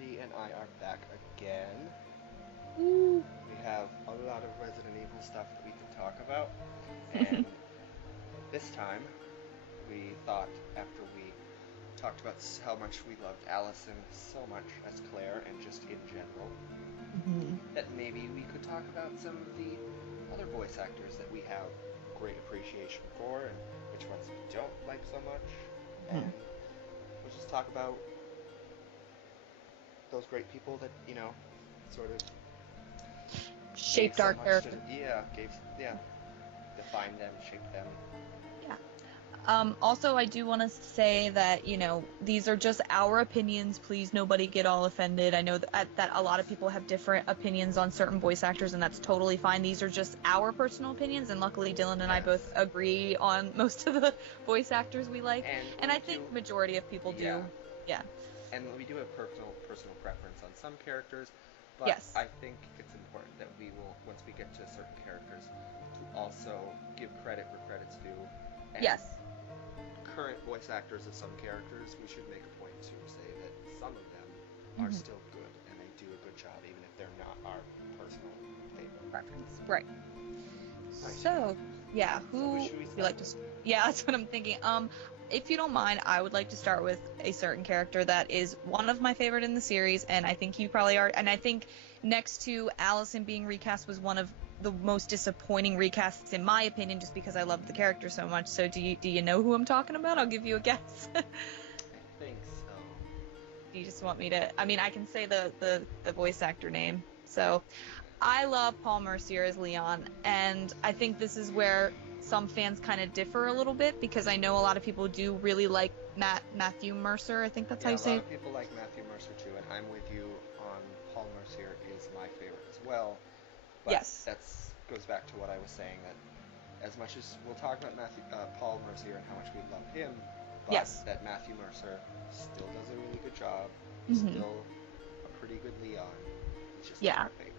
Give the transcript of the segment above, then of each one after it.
Brandi and I are back again. Ooh. We have a lot of Resident Evil stuff that we can talk about, and this time we thought, after we talked about how much we loved Alyson so much as Claire and just in general, Mhm. that maybe we could talk about some of the other voice actors that we have great appreciation for and which ones we don't like so much, Mhm. and we'll just talk about those great people that, sort of gave Shaped so our much to, character. defined them, shaped them. Yeah. Also, I do want to say that, these are just our opinions. Please, nobody get all offended. I know that a lot of people have different opinions on certain voice actors, and that's totally fine. These are just our personal opinions, and luckily, Dylan and I both Yes. agree on most of the voice actors we like, And and we I think do, majority of people yeah, do. Yeah. and we do have personal preference on some characters, but Yes. I think it's important that we will, once we get to certain characters, to also give credit where credit's due, and Yes. current voice actors of some characters, we should make a point to say that some of them are Mhm. still good, and they do a good job, even if they're not our personal favorite. Preference. Right. Nice. So, yeah, So who who should we would you start like to? with? Yeah, that's what I'm thinking. If you don't mind, I would like to start with a certain character that is one of my favorite in the series, and I think you probably are. And I think next to Alyson being recast was one of the most disappointing recasts in my opinion, just because I loved the character so much. So, do you know who I'm talking about? I'll give you a guess. I think so. Do you just want me to? I mean, I can say the voice actor name. So, I love Paul Mercier as Leon, and I think this is where some fans kind of differ a little bit because I know a lot of people do really like Matthew Mercer. I think that's how Yeah, you a lot say it. of people like Matthew Mercer too, and I'm with you on Paul Mercier is my favorite as well. But Yes. that's goes back to what I was saying, that as much as we'll talk about Paul Mercier and how much we love him, but Yes. that Matthew Mercer still does a really good job. He's Hmm. still a pretty good Leon. He's just not Yeah. our favorite.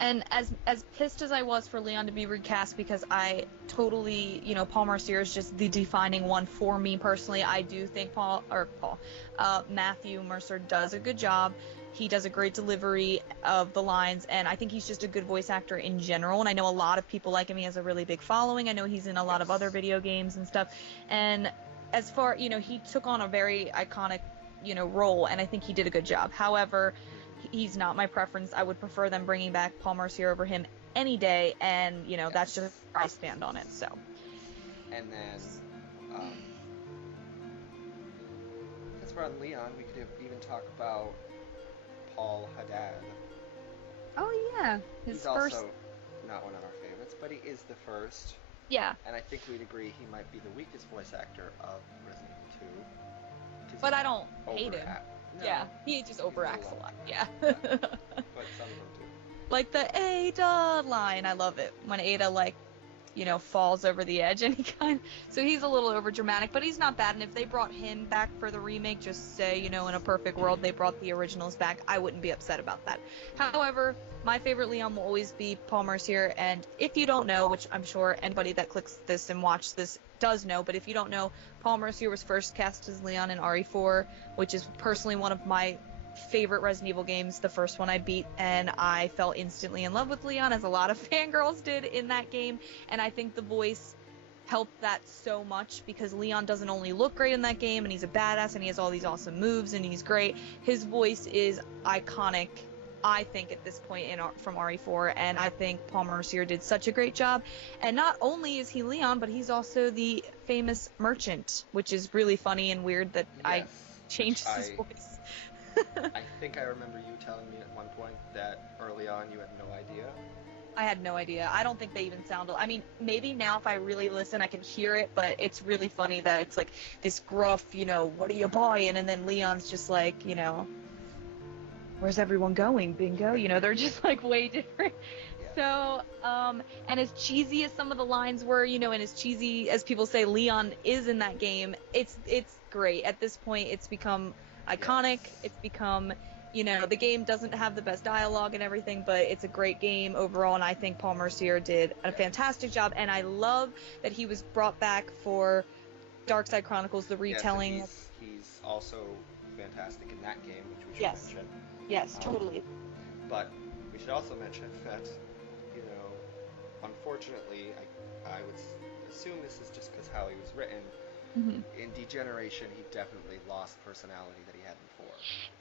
And as pissed as I was for Leon to be recast because I totally, Paul Mercier is just the defining one for me personally. I do think Matthew Mercer does a good job. He does a great delivery of the lines, and I think he's just a good voice actor in general. And I know a lot of people like him. He has a really big following. I know he's in a lot of other Yes. video games and stuff. And as far, he took on a very iconic, role, and I think he did a good job. However, Hmm. he's not my preference. I would prefer them bringing back Paul Mercier over him any day, and that's just Yes. where I stand on it. So And then, um, since we're on Leon, we could even talk about Paul Haddad. oh yeah, He's his first. also not one of our favorites, but he is the first. Yeah, And I think we'd agree he might be the weakest voice actor of Resident Evil 2. Because but he I don't hate him. overact. Yeah, No, he just he's a little overacts a lot. Yeah. overdramatic. Yeah, but some of them do. Like the Ada line, I love it when Ada Yes. falls over the edge and so he's a little over dramatic, but he's not bad. And if they brought him back for the remake, just say, in a perfect world, they brought the originals back, I wouldn't be upset about that. Hmm. However, my favorite Leon will always be Paul Mercier. And if you don't know, which I'm sure anybody that clicks this and watches this does know, but if you don't know, Paul Mercier was first cast as Leon in RE4, which is personally one of my favorite Resident Evil games, the first one I beat, and I fell instantly in love with Leon, as a lot of fangirls did in that game. And I think the voice helped that so much because Leon doesn't only look great in that game and he's a badass and he has all these awesome moves and he's great. His voice is iconic, I think, at this point from RE4, and I think Paul Mercier did such a great job. And not only is he Leon, but he's also the famous merchant, which is really funny and weird that I Yes, which changed his I voice. I think I remember you telling me at one point that early on you had no idea. I had no idea. I don't think they even sound. I mean, maybe now if I really listen, I can hear it, but it's really funny that it's like this gruff, what are you buying? And then Leon's just like, where's everyone going? Bingo. They're just like way different. Yeah. So, and as cheesy as some of the lines were, and as cheesy as people say Leon is in that game, it's great. At this point, it's become iconic. Yes. It's become, the game doesn't have the best dialogue and everything, but it's a great game overall. And I think Paul Mercier did a Yes. fantastic job. And I love that he was brought back for Dark Side Chronicles, the Yes, and retelling. he's also fantastic in that game, which we should Yes. mention. Yes, totally. But we should also mention that, unfortunately, I would assume this is just because how he was written. Mm-hmm. In Degeneration, he definitely lost personality that he had before.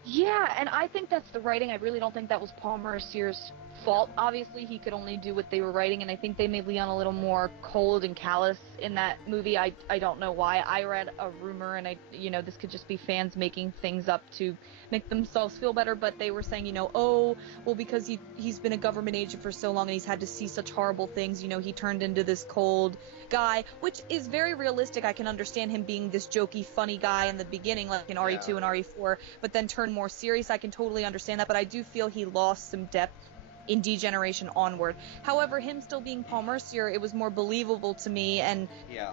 Yeah, and I think that's the writing. I really don't think that was Paul Mercier's fault. Obviously, he could only do what they were writing, and I think they made Leon a little more cold and callous in that movie. I don't know why. I read a rumor, and this could just be fans making things up to make themselves feel better, but they were saying, oh, well, because he's been a government agent for so long and he's had to see such horrible things, he turned into this cold guy, which is very realistic. I can understand him being this jokey, funny guy in the beginning, like in RE2 and RE4, but then turn more serious. I can totally understand that, but I do feel he lost some depth in Degeneration onward. However, him still being Paul Mercier, it was more believable to me, and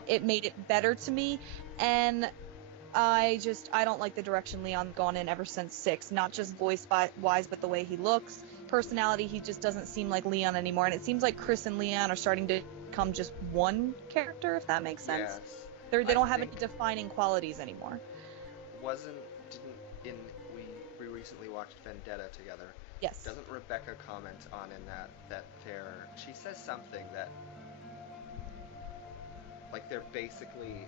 it made it better to me, and I don't like the direction Leon's gone in ever since 6, not just voice-wise, but the way he looks, personality. He just doesn't seem like Leon anymore, and it seems like Chris and Leon are starting to become just one character, if that makes sense. Yes. They don't have any defining qualities anymore. We recently watched Vendetta together. Yes. Doesn't Rebecca comment on in that she says something that, like, they're basically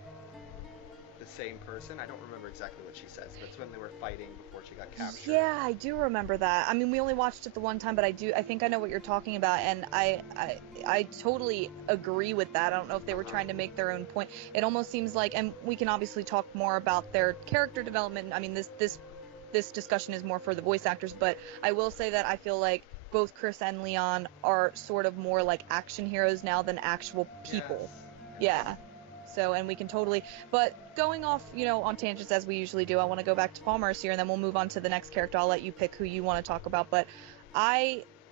the same person? I don't remember exactly what she says, but it's when they were fighting before she got captured. Yeah, I do remember that. I mean, we only watched it the one time, but I think I know what you're talking about, and I totally agree with that. I don't know if they were trying to make their own point. It almost seems like, and we can obviously talk more about their character development. I mean, this discussion is more for the voice actors, but I will say that I feel like both Chris and Leon are sort of more like action heroes now than actual people. Yes. Yeah. So, and we can totally, but going off, on tangents as we usually do, I want to go back to Paul Mercier, and then we'll move on to the next character. I'll let you pick who you want to talk about, but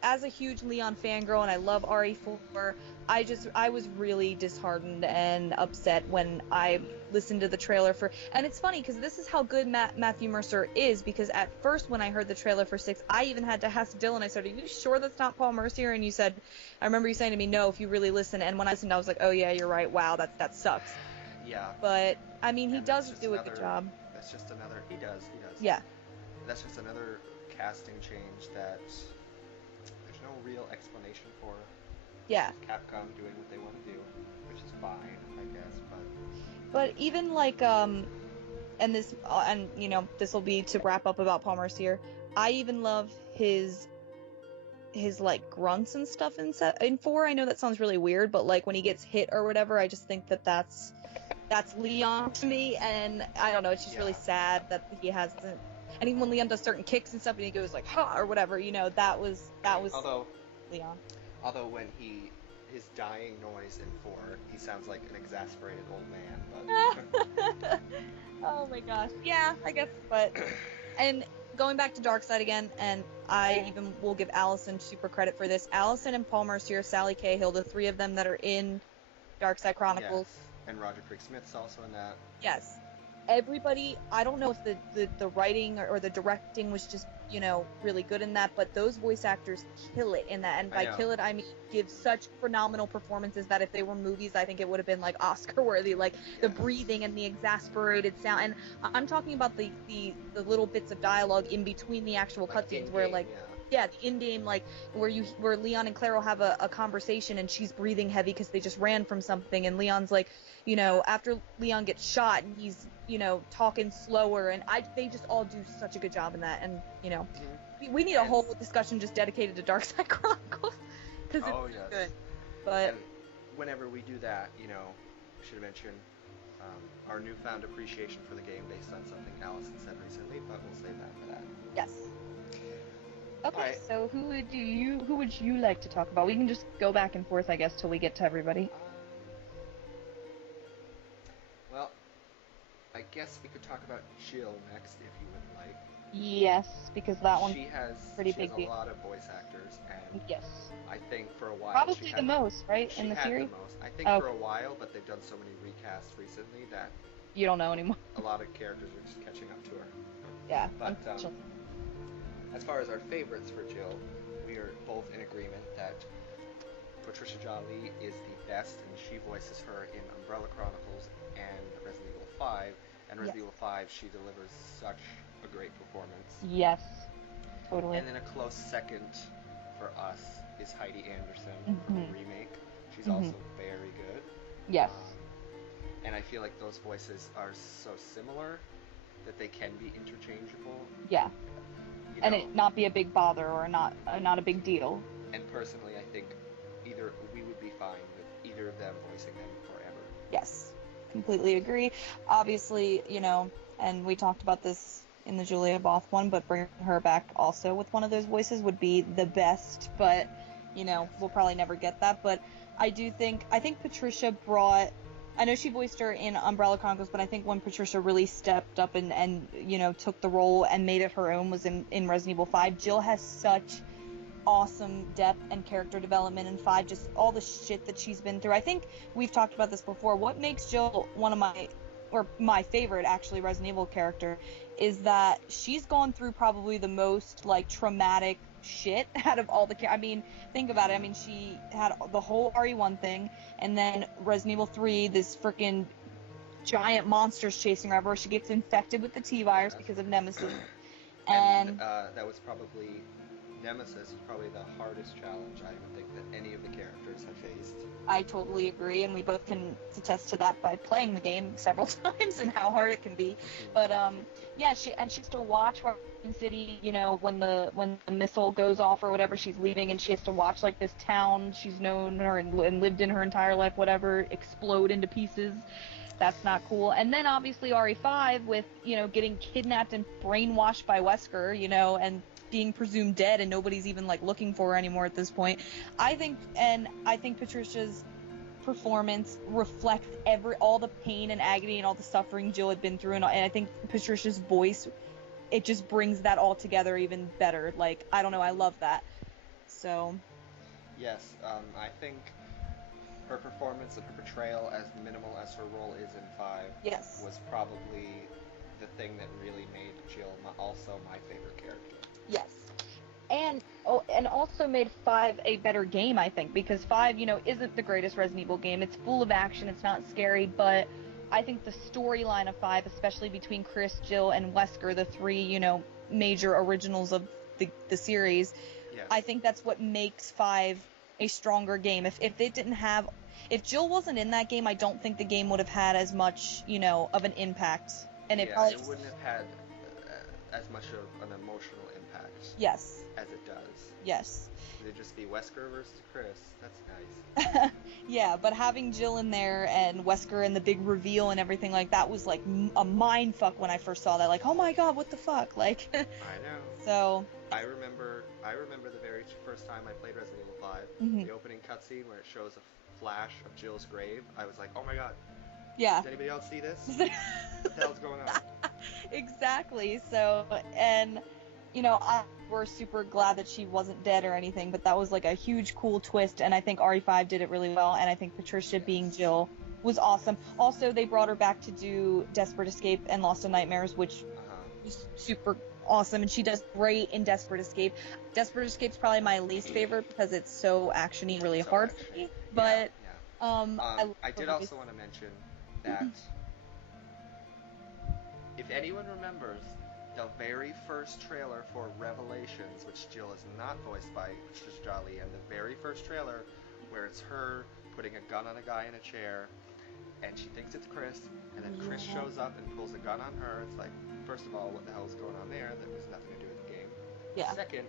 as a huge Leon fangirl, and I love RE4, I was really disheartened and upset when I listened to the trailer and it's funny, because this is how good Matthew Mercer is, because at first when I heard the trailer for 6, I even had to ask Dylan, I said, are you sure that's not Paul Mercier? And I remember you saying to me, no, if you really listen, and when I listened, I was like, oh yeah, you're right, wow, that sucks. Yeah. But, I mean, he does do a good job. That's just another, he does. Yeah. That's just another casting change that there's no real explanation for. Yeah. Capcom doing what they want to do, which is fine, I guess, but even like and this will be to wrap up about Paul Mercier. I even love his like grunts and stuff in 4. I know that sounds really weird, but like when he gets hit or whatever, I just think that's Leon to me, and I don't know, it's just really sad that he hasn't. And even when Leon does certain kicks and stuff, and he goes like ha or whatever, that was Leon. Although when his dying noise in 4, he sounds like an exasperated old man, but oh my gosh. Yeah, I guess, but and going back to Darkseid again, and I even will give Alyson super credit for this. Alyson and Paul Mercier, Sally Cahill, the 3 of them that are in Darkseid Chronicles. Yes. And Roger Craig Smith's also in that. Yes. Everybody, I don't know if the writing or the directing was just, really good in that, but those voice actors kill it in that. And by kill it, I mean give such phenomenal performances that if they were movies, I think it would have been like Oscar worthy, like the breathing and the exasperated sound. And I'm talking about the little bits of dialogue in between the actual cutscenes where the in-game, like where Leon and Clerry will have a conversation and she's breathing heavy because they just ran from something, and Leon's like, after Leon gets shot and he's talking slower, and they just all do such a good job in that. And we need a whole discussion just dedicated to Darkseid Chronicles because it's good. But and whenever we do that, we should mention our newfound appreciation for the game based on something Alyson said recently, but we'll save that for that. Yes. Okay, right. So who would you like to talk about? We can just go back and forth, I guess, till we get to everybody. Well, I guess we could talk about Jill next, if you would like. Yes, because that one's pretty big. She has a lot of voice actors, and yes, I think for a while probably the most, right, in the series. The most. I think for a while, but they've done so many recasts recently that you don't know anymore. A lot of characters are just catching up to her. Yeah, but as far as our favorites for Jill, we are both in agreement that Patricia Jolie is the best, and she voices her in Umbrella Chronicles and Resident Evil 5. And Resident Evil 5, she delivers such a a great performance. Yes, totally. And then a close second for us is Heidi Anderson from Mm-hmm. the remake. She's Mm-hmm. also very good. Yes. And I feel like those voices are so similar that they can be interchangeable. Yeah. You And know, it not be a big bother or not a big deal. and personally, I think either we would be fine with either of them voicing them forever. Yes, completely agree. Obviously, and we talked about this in the Julia Both one, but bringing her back also with one of those voices would be the best, but, we'll probably never get that. But I think Patricia brought, I know she voiced her in Umbrella Chronicles, but I think when Patricia really stepped up and took the role and made it her own was in Resident Evil 5. Jill has such awesome depth and character development in 5, just all the shit that she's been through. I think we've talked about this before. What makes Jill one of my favorite, actually, Resident Evil character is that she's gone through probably the most, like, traumatic shit out of all the I mean, think about it. I mean, she had the whole RE1 thing, and then Resident Evil 3, this freaking giant monsters chasing her everywhere. She gets infected with the T-virus because of Nemesis. And that was probably Nemesis was probably the hardest challenge I would think that any of the characters have faced. I totally agree, and we both can attest to that by playing the game several times and how hard it can be. But yeah, she has to watch Washington City, when the missile goes off or whatever, she's leaving, and she has to watch like this town she's known her and lived in her entire life, whatever, explode into pieces. That's not cool. And then obviously RE5 with, getting kidnapped and brainwashed by Wesker, and being presumed dead and nobody's even like looking for her anymore at this point. I think Patricia's performance reflects all the pain and agony and all the suffering Jill had been through, and I think Patricia's voice, it just brings that all together even better. Like, I don't know, I love that. So yes, I think her performance and her portrayal, as minimal as her role is in 5, yes, was probably the thing that really made Jill also my favorite character. yes. And also made 5 a better game, I think, because 5, isn't the greatest Resident Evil game. It's full of action, it's not scary, but I think the storyline of 5, especially between Chris, Jill, and Wesker, the 3, major originals of the series, yes. I think that's what makes 5 a stronger game. If Jill wasn't in that game, I don't think the game would have had as much, of an impact. And it wouldn't have had as much of an emotional impact. Yes. As it does. Yes. It'd just be Wesker versus Chris. That's nice. Yeah, but having Jill in there and Wesker and the big reveal and everything like that was like a mind fuck when I first saw that. Like, oh my god, what the fuck? Like. I know. So. I remember the very first time I played Resident Evil 5, mm-hmm. the opening cutscene where it shows a flash of Jill's grave. I was like, oh my god. Yeah. Does anybody else see this? What the hell's going on? Exactly. So, and we're super glad that she wasn't dead or anything, but that was like a huge cool twist, and I think RE5 did it really well, and I think Patricia being Jill was awesome. Also, they brought her back to do Desperate Escape and Lost in Nightmares, which was super awesome, and she does great in Desperate Escape. Desperate Escape's probably my least favorite because it's so actiony, really hard for me, but I did also want to mention that if anyone remembers the very first trailer for Revelations, which Jill is not voiced by Patricia Jolly, and the very first trailer where it's her putting a gun on a guy in a chair, and she thinks it's Chris, and then Chris shows up and pulls a gun on her. It's like, first of all, what the hell is going on there? That was nothing to do with the game. Yeah. Second,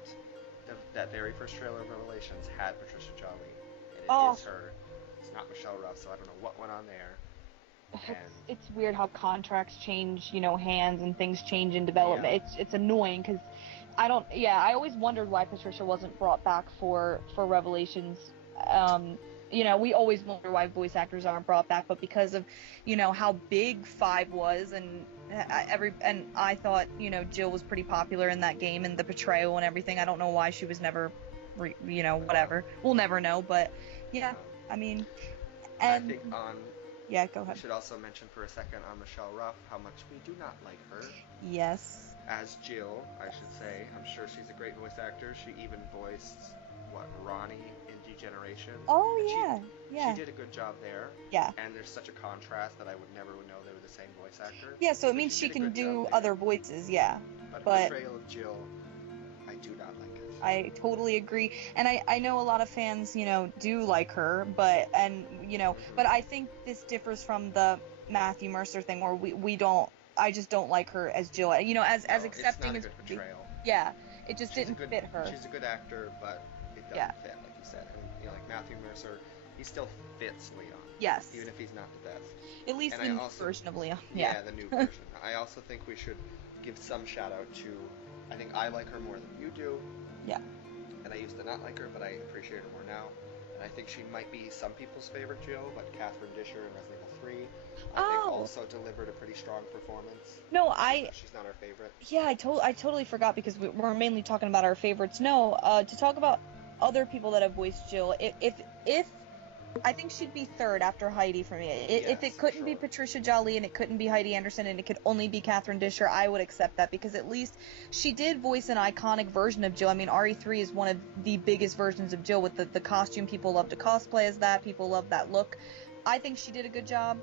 that very first trailer of Revelations had Patricia Jolly, and it is her. It's not Michelle Ruff, so I don't know what went on there. It's weird how contracts change, hands and things change in development. Yeah. It's annoying because I always wondered why Patricia wasn't brought back for Revelations. We always wonder why voice actors aren't brought back, but because of, how big 5 was, and I thought, Jill was pretty popular in that game and the portrayal and everything. I don't know why she was never, whatever. We'll never know, but yeah, I mean, and I think yeah, go ahead. We should also mention for a second on Michelle Ruff how much we do not like her. Yes. As Jill, I should say. I'm sure she's a great voice actor. She even voiced Ronnie in Degeneration. Oh, And yeah. Yeah. She did a good job there. Yeah. And there's such a contrast that I would never know they were the same voice actor. Yeah, so it But means she did a can good do job other there. voices, yeah. But But portrayal of Jill, I do not like it. I totally agree. And I know a lot of fans, do like her, but I think this differs from the Matthew Mercer thing where I just don't like her as Jill. As accepting it's as not a good portrayal. Yeah, it just didn't fit her. She's a good actor, but it doesn't fit, like you said. And like Matthew Mercer, he still fits Leon. Yes. Even if he's not the best. At least the new version of Leon. Yeah, the new version. I also think we should give some shout out to. I think I like her more than you do. Yeah. And I used to not like her, but I appreciate her more now. And I think she might be some people's favorite Jill, but Catherine Disher in Resident Evil 3, I think also delivered a pretty strong performance. No, she's not our favorite. Yeah, I totally forgot because we're mainly talking about our favorites. No, to talk about other people that have voiced Jill, if I think she'd be third after Heidi for me. If it couldn't be Patricia Jolie and it couldn't be Heidi Anderson and it could only be Catherine Disher, I would accept that because at least she did voice an iconic version of Jill. I mean, RE3 is one of the biggest versions of Jill with the costume. People love to cosplay as that. People love that look. I think she did a good job.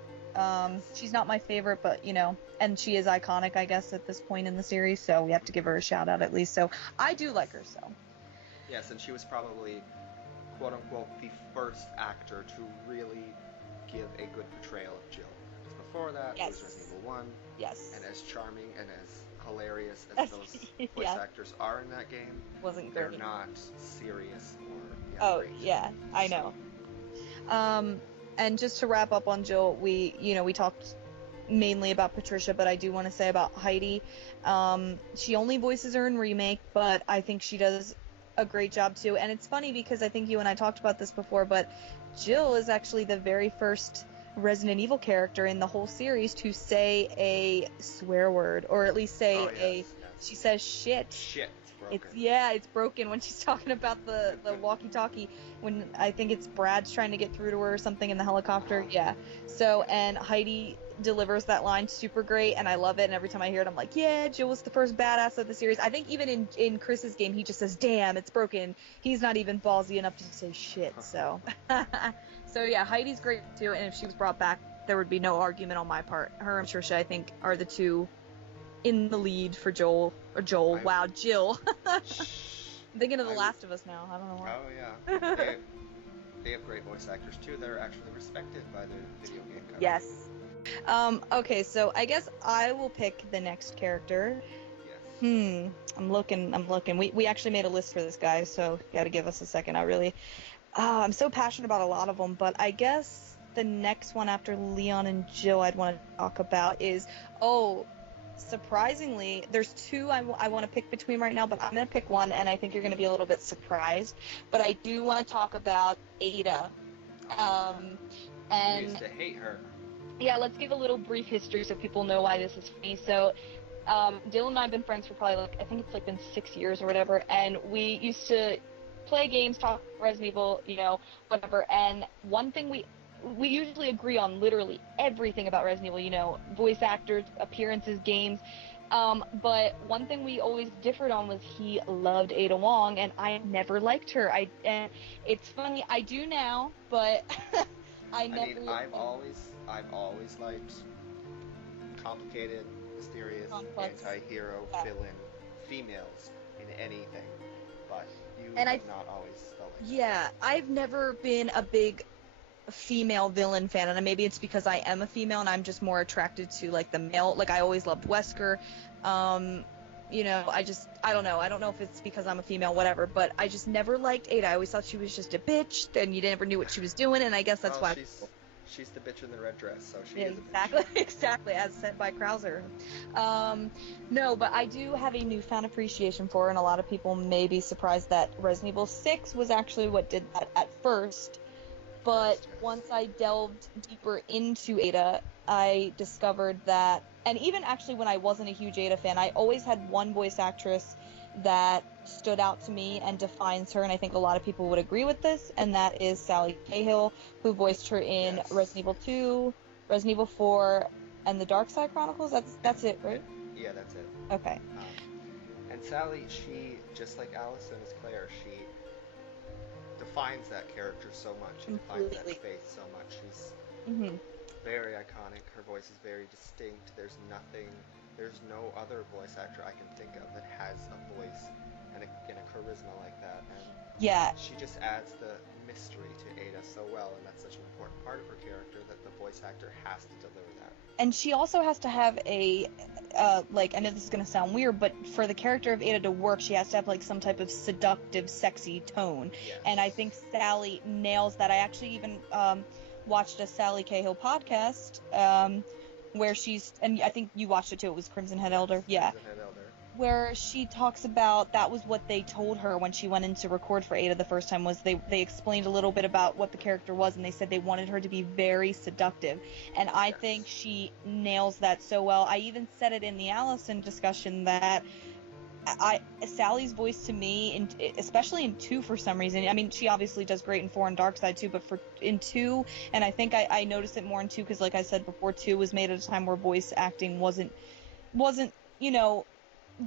She's not my favorite, but, and she is iconic, I guess, at this point in the series, so we have to give her a shout-out at least. So I do like her, so. Yes, and she was probably, quote-unquote, the first actor to really give a good portrayal of Jill. Because before that, it was Resident Evil 1. Yes. And as charming and as hilarious as those voice actors are in that game, they're not serious or great. Yeah, I know. And just to wrap up on Jill, we talked mainly about Patricia, but I do want to say about Heidi. She only voices her in REmake, but I think she does a great job too. And it's funny because I think you and I talked about this before, but Jill is actually the very first Resident Evil character in the whole series to say a swear word, or at least say she says shit. Shit. It's broken when she's talking about the walkie-talkie when I think it's Brad's trying to get through to her or something in the helicopter. Yeah. So, and Heidi delivers that line super great, and I love it, and every time I hear it, I'm like, yeah, Jill was the first badass of the series. I think even in Chris's game, he just says, damn, it's broken. He's not even ballsy enough to say shit, so. So, yeah, Heidi's great, too, and if she was brought back, there would be no argument on my part. Her and Trisha, I think, are the two in the lead for Jill. I'm thinking of The Last of Us now. I don't know why. Oh, yeah. They have great voice actors, too. They're actually respected by the video game company. Yes. Okay, so I guess I will pick the next character. Yes. I'm looking. We actually made a list for this guy, so you gotta give us a second. I'm so passionate about a lot of them, but I guess the next one after Leon and Jill I'd want to talk about is, surprisingly, there's two I want to pick between right now, but I'm going to pick one, and I think you're going to be a little bit surprised. But I do want to talk about Ada. And we used to hate her. Yeah, let's give a little brief history so people know why this is funny. So, Dylan and I have been friends for probably, I think it's been 6 years or whatever, and we used to play games, talk Resident Evil, whatever, and one thing we usually agree on literally everything about Resident Evil, voice actors, appearances, games. But one thing we always differed on was he loved Ada Wong, and I never liked her. And it's funny, I do now, but I've always liked complicated, mysterious, anti-hero, villain, females in anything. But you have not always felt like that. Yeah, I've never been a big female villain fan, and maybe it's because I am a female and I'm just more attracted to the male. I always loved Wesker. I don't know if it's because I'm a female, whatever, but I just never liked Ada. I always thought she was just a bitch and you never knew what she was doing, and I guess that's why she's the bitch in the red dress, so she is a bitch. Exactly, as said by Krauser. No, but I do have a newfound appreciation for her, and a lot of people may be surprised that Resident Evil 6 was actually what did that at first. But once I delved deeper into Ada, I discovered that, and even actually when I wasn't a huge Ada fan, I always had one voice actress that stood out to me and defines her, and I think a lot of people would agree with this, and that is Sally Cahill, who voiced her in Resident Evil 2, Resident Evil 4, and the Dark Side Chronicles. That's it, right? Yeah, that's it. Okay. And Sally, she, just like Alyson as Claire, defines that character so much. It defines that Completely. faith so much. She's Hmm. very iconic. Her voice is very distinct. There's no other voice actor I can think of that has a voice and a charisma like that. And Yeah, she just adds the mystery to Ada so well, and that's such an important part of her character that the voice actor has to deliver that. and she also has to have a like, I know this is gonna sound weird, but for the character of Ada to work, she has to have like some type of seductive, sexy tone. Yes. And I think Sally nails that. I actually even watched a Sally Cahill podcast where and I think you watched it too. It was Crimson Head Elder. Yeah. Crimson Head Elder. Where she talks about that was what they told her when she went in to record for Ada the first time, was they explained a little bit about what the character was, and they said they wanted her to be very seductive, and I Yes. think she nails that so well. I even said it in the Alyson discussion that Sally's voice to me, especially in 2 for some reason, I mean, she obviously does great in 4 and Dark Side too, but in 2, and I think I noticed it more in 2 because, like I said before, 2 was made at a time where voice acting wasn't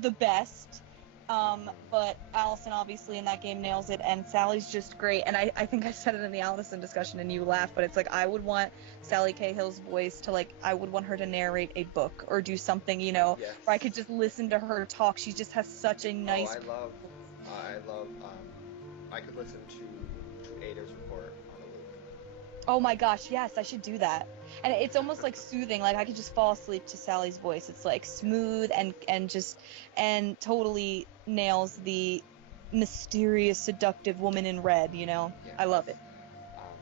the best, but Alyson obviously in that game nails it, and Sally's just great. And I think I said it in the Alyson discussion and you laughed, but it's like I would want Sally Cahill's voice to, like, I would want her to narrate a book or do something, Yes. where I could just listen to her talk. She just has such a nice... I could listen to Ada's report on a loop. Oh my gosh, yes, I should do that. And it's almost like soothing, like I could just fall asleep to Sally's voice. It's like smooth and totally nails the mysterious, seductive woman in red, Yes. I love it.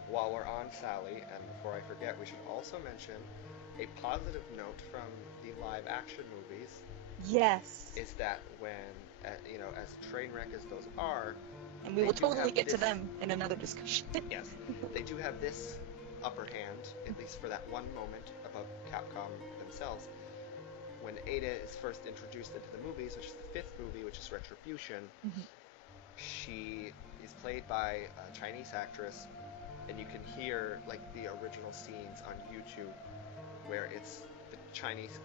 While we're on Sally, and before I forget, we should also mention a positive note from the live action movies. Yes. Is that when, as train wreck as those are, And we will totally get to them in another discussion. Yes, they do have this upper hand, at least for that one moment, above Capcom themselves. When Ada is first introduced into the movies, which is the 5th movie, which is Retribution, she is played by a Chinese actress, and you can hear like the original scenes on YouTube where it's the Chinese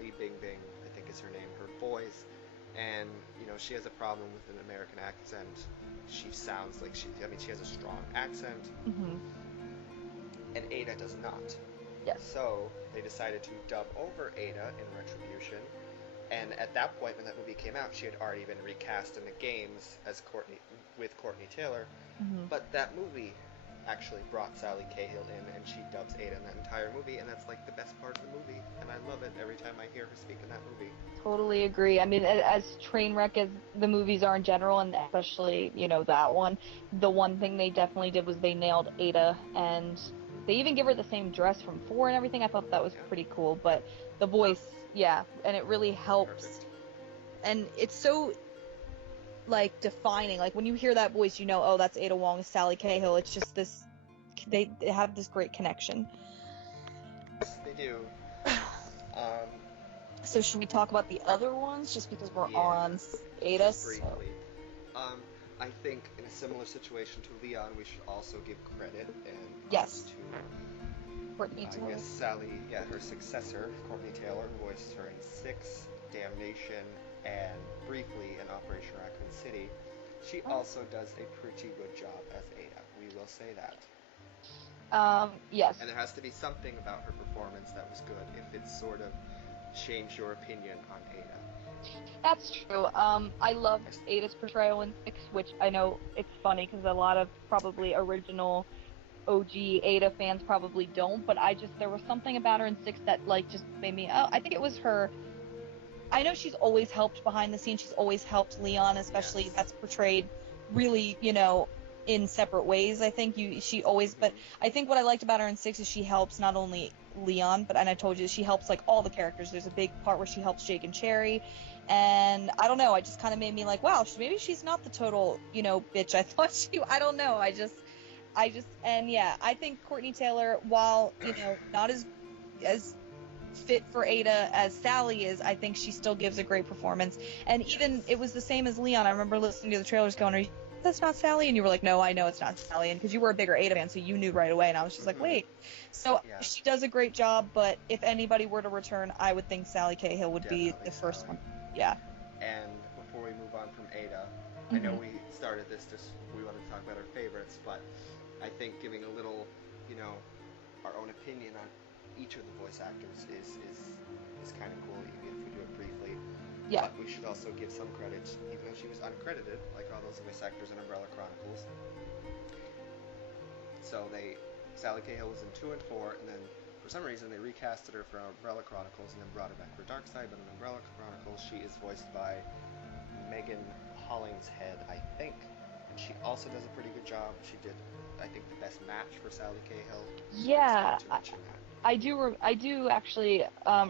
Li Bingbing, I think is her name, her voice, and she has a problem with an American accent. She sounds like she has a strong accent, and Ada does not. Yes. So they decided to dub over Ada in Retribution, and at that point when that movie came out, she had already been recast in the games as Courtney Taylor, but that movie actually brought Sally Cahill in, and she dubs Ada in that entire movie, and that's like the best part of the movie, and I love it every time I hear her speak in that movie. Totally agree. I mean, as train wreck as the movies are in general, and especially, that one, the one thing they definitely did was they nailed Ada, and they even give her the same dress from 4 and everything. I thought that was pretty cool, but the voice, yeah, and it really helps. Perfect. And it's so, like, defining. Like, when you hear that voice, oh, that's Ada Wong, Sally Cahill. It's just this, they have this great connection. Yes, they do. So should we talk about the other ones, just because we're Yeah. on Ada? Briefly. I think in a similar situation to Leon, we should also give credit and Yes. to Courtney I Taylor. guess Sally, her successor, Courtney Taylor, who voiced her in 6, Damnation, and briefly in Operation Raccoon City. She also does a pretty good job as Ada. We will say that. Yes. And there has to be something about her performance that was good if it sort of changed your opinion on Ada. That's true. I loved Ada's portrayal in 6, which I know it's funny because a lot of probably original OG Ada fans probably don't, but there was something about her in 6 that, like, just made me, I think it was her. I know she's always helped behind the scenes. She's always helped Leon, especially. Yes. That's portrayed really, in separate ways. I think she always, but I think what I liked about her in 6 is she helps not only Leon, and I told you, she helps like all the characters. There's a big part where she helps Jake and Cherry, and I don't know, it just kind of made me like, wow, maybe she's not the total, bitch I thought she, I don't know, and yeah, I think Courtney Taylor, while, not as fit for Ada as Sally is, I think she still gives a great performance. And even, it was the same as Leon. I remember listening to the trailers going, that's not Sally? And you were like, no, I know it's not Sally. And because you were a bigger Ada fan, so you knew right away. And I was just like, wait. So she does a great job, but if anybody were to return, I would think Sally Cahill would be the first one. Yeah. And before we move on from Ada, I know we started this just we wanted to talk about our favorites, but I think giving a little, our own opinion on each of the voice actors is kind of cool, even if we do it briefly. Yeah. But we should also give some credit, even though she was uncredited, like all those voice actors in Umbrella Chronicles. So Sally Cahill was in 2 and 4, and then for some reason they recasted her for Umbrella Chronicles and then brought her back for Darkseid. But in Umbrella Chronicles, she is voiced by Megan Hollingshead, I think. And she also does a pretty good job. She did, I think, the best match for Sally Cahill. Yeah, I do actually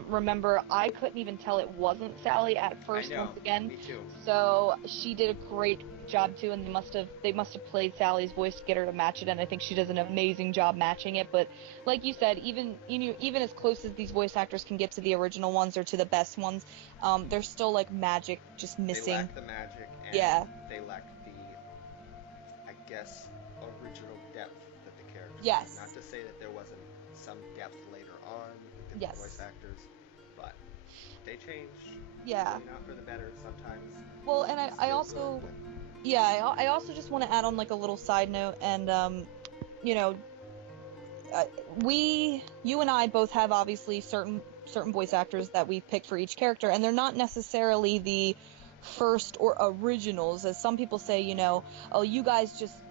remember. I couldn't even tell it wasn't Sally at first. I know, once again. me too. So she did a great job too, and they must have played Sally's voice to get her to match it, and I think she does an amazing job matching it. But like you said, even as close as these voice actors can get to the original ones or to the best ones, there's still like magic just missing. They lack the magic, and they lack the, I guess, original depth that the characters Yes. have. Not to say that there wasn't some depth later on with different voice actors, but they change. Yeah. Really not for the better sometimes. Well, and I also, I also just want to add on like a little side note, and you and I both have obviously certain voice actors that we pick for each character, and they're not necessarily the first or originals, as some people say, oh, you guys just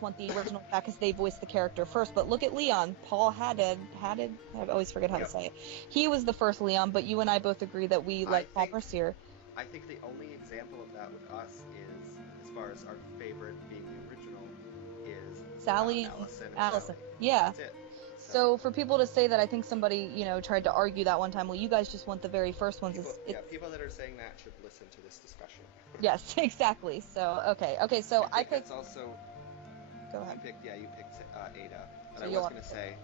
want the original back because they voiced the character first. But look at Leon, Paul Haddad, I always forget how to say it. He was the first Leon, but you and I both agree that we like Paul Mercier. I think the only example of that with us is, as far as our favorite being the original, is Alyson. Sally. Yeah. That's it. So for people to say that, I think somebody, tried to argue that one time, well, you guys just want the very first ones. People that are saying that should listen to this discussion. Yes, exactly. So, okay, so I picked... It's also... Go ahead. You picked Ada. But So I was going to say,